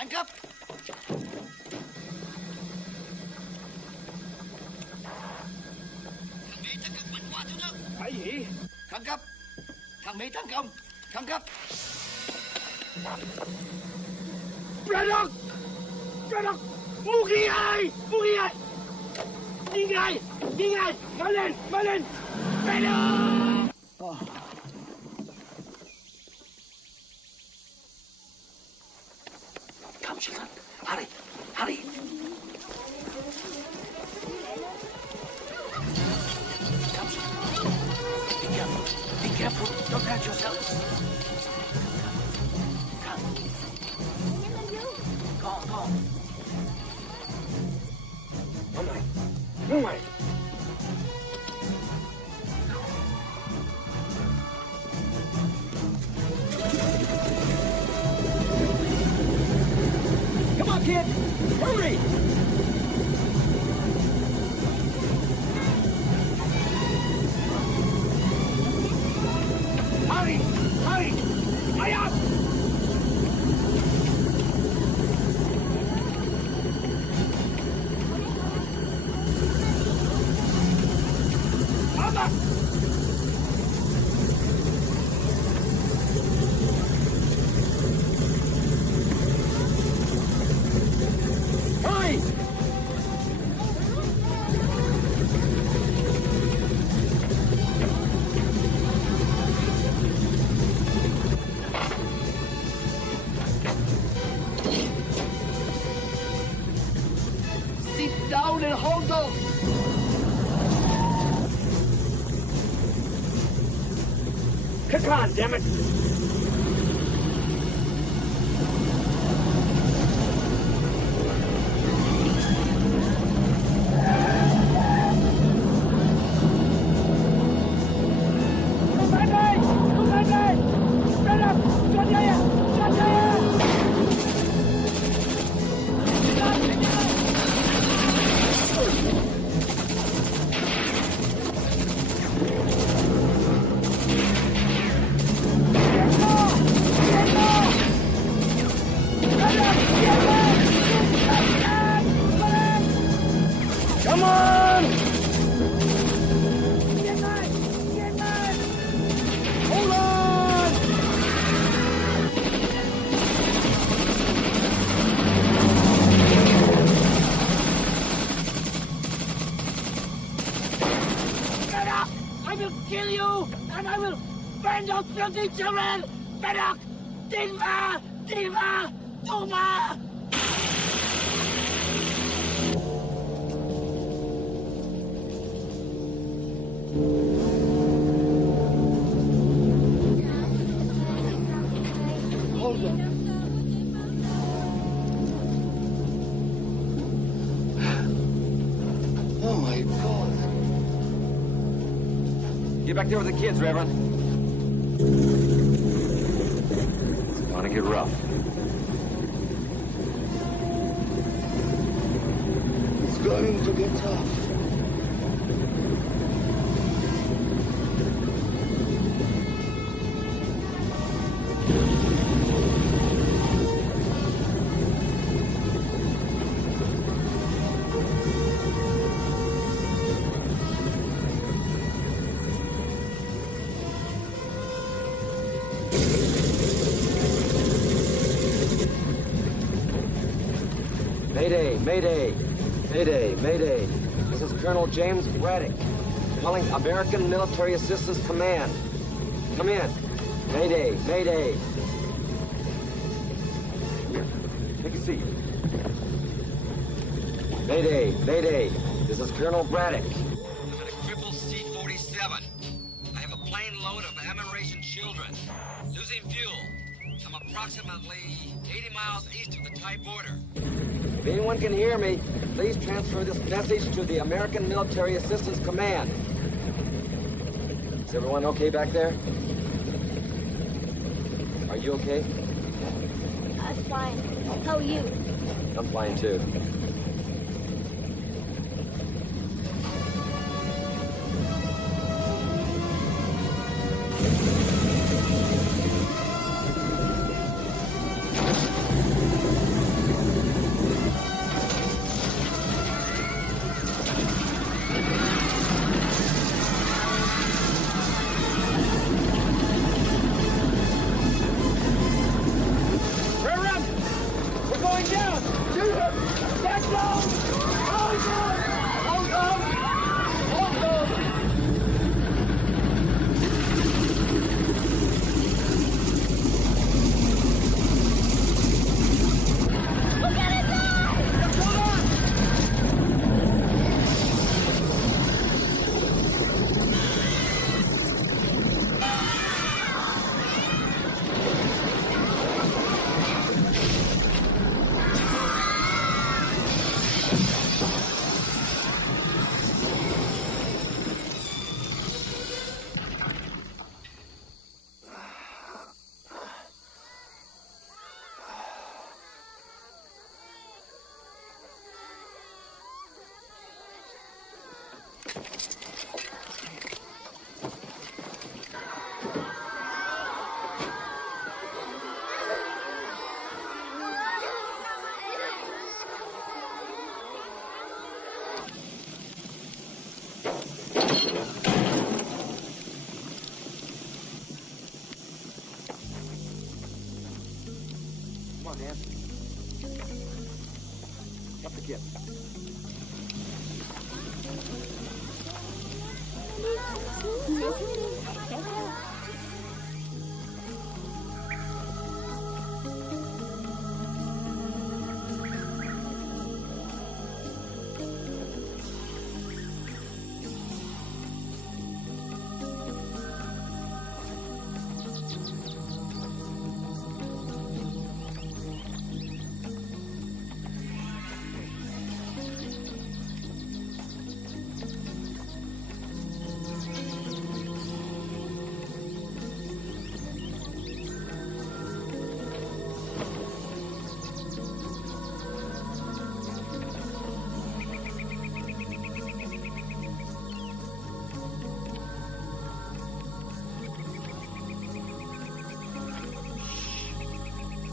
Handcuff. Thằng Mỹ tấn công mạnh quá chú Đức. Phải gì? Khẩn cấp. Thằng Mỹ tấn công. Khẩn cấp. Braddock! Braddock! Mugi ơi! Mugi ơi! Đi ngay! Đi ngay! Mở lên! Mở lên! Braddock! Come, children. Hurry! Hurry! Come, children. Be careful. Be careful. Don't hurt yourselves. Come. Go on, go on. Come on. Come on. Come on, kid! Hurry! Hurry! Hurry! Hurry up! Mama! Hurry! Sit down and hold on! Come on, damn it! Come on! Get back! Get back! Hold on! Get up! I will kill you! And I will burn your filthy children! Bedok! Dinva! Diva! Duma! Hold on. Oh my God. Get back there with the kids, Reverend. It's gonna get rough. It's going to get tough. Mayday, mayday, mayday, mayday. This is Colonel James Braddock, calling American Military Assistance Command. Come in. Mayday, mayday. Here, take a seat. Mayday, mayday. This is Colonel Braddock. I'm in a crippled C-47. I have a plane load of Amerasian children. Losing fuel. I'm approximately 80 miles east of the Thai border. If anyone can hear me, please transfer this message to the American Military Assistance Command. Is everyone okay back there? Are you okay? I'm fine. How are you? I'm fine too. Come on, Dan. Up the kid.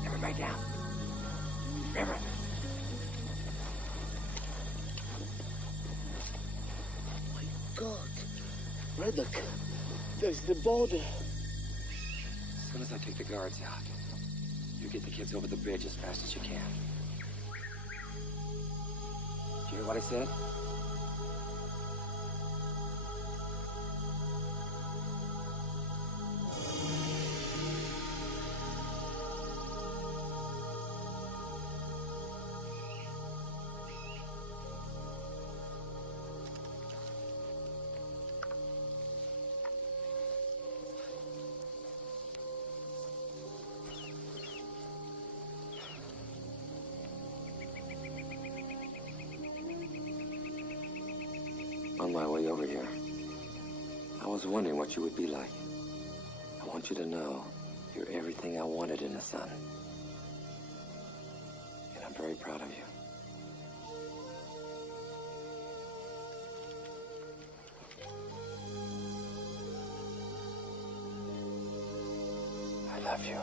Everybody down. Remember. My God. Braddock, there's the border. As soon as I take the guards out, you get the kids over the bridge as fast as you can. Did you hear what I said? On my way over here, I was wondering what you would be like. I want you to know you're everything I wanted in a son. And I'm very proud of you. I love you.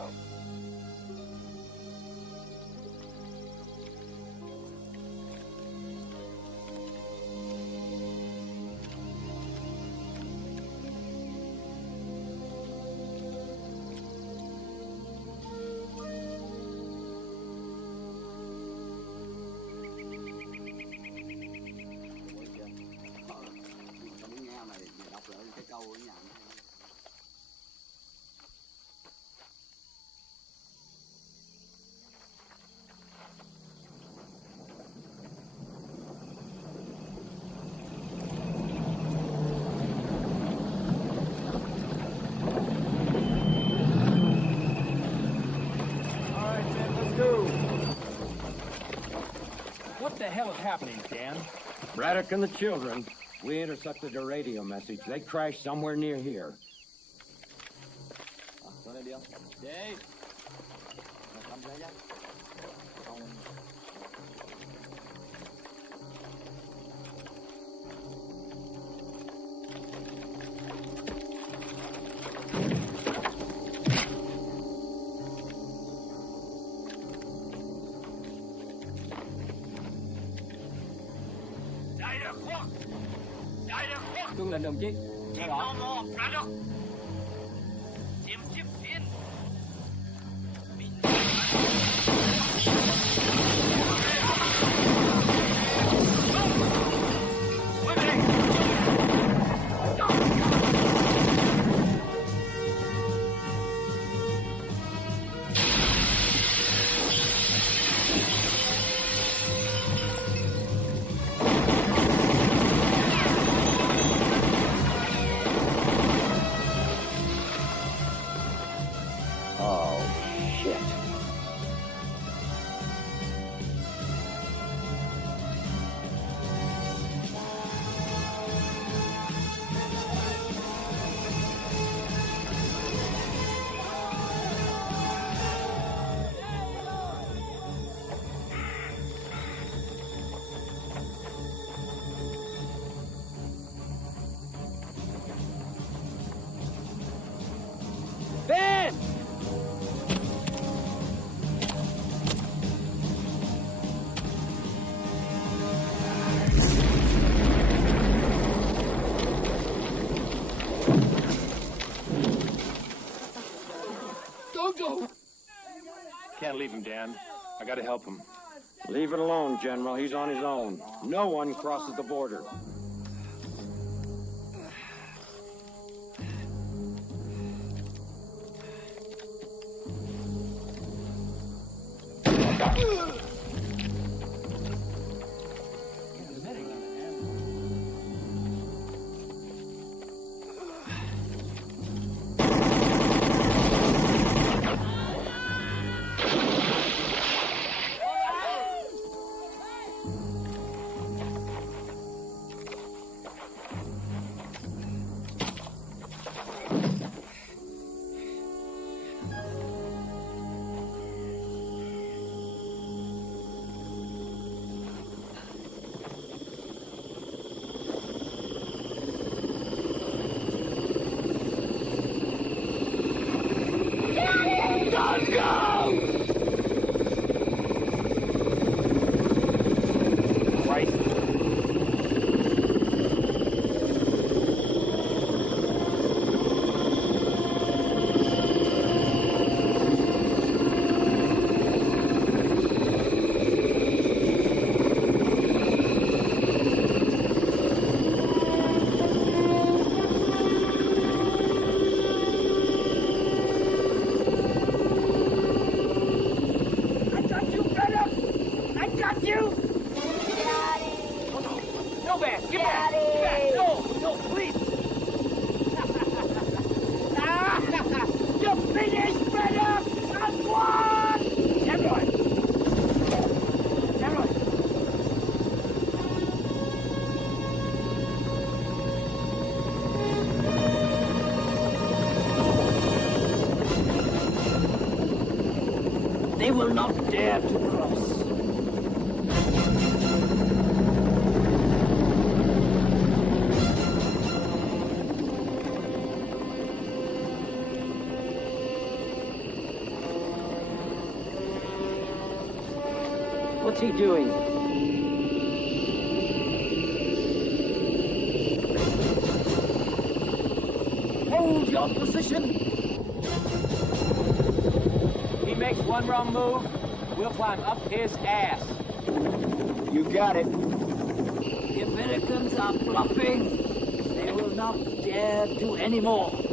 What the hell is happening, Dan? Braddock and the children. We intercepted a radio message. They crashed somewhere near here. Dave. Tuân lệnh đồng chí. can't leave him, Dan. I gotta help him. Leave it alone, General. He's on his own. No one crosses the border. They will not dare to cross. What's he doing? Hold your position. Makes one wrong move, we'll climb up his ass. You got it. The Americans are bluffing. They will not dare do any more.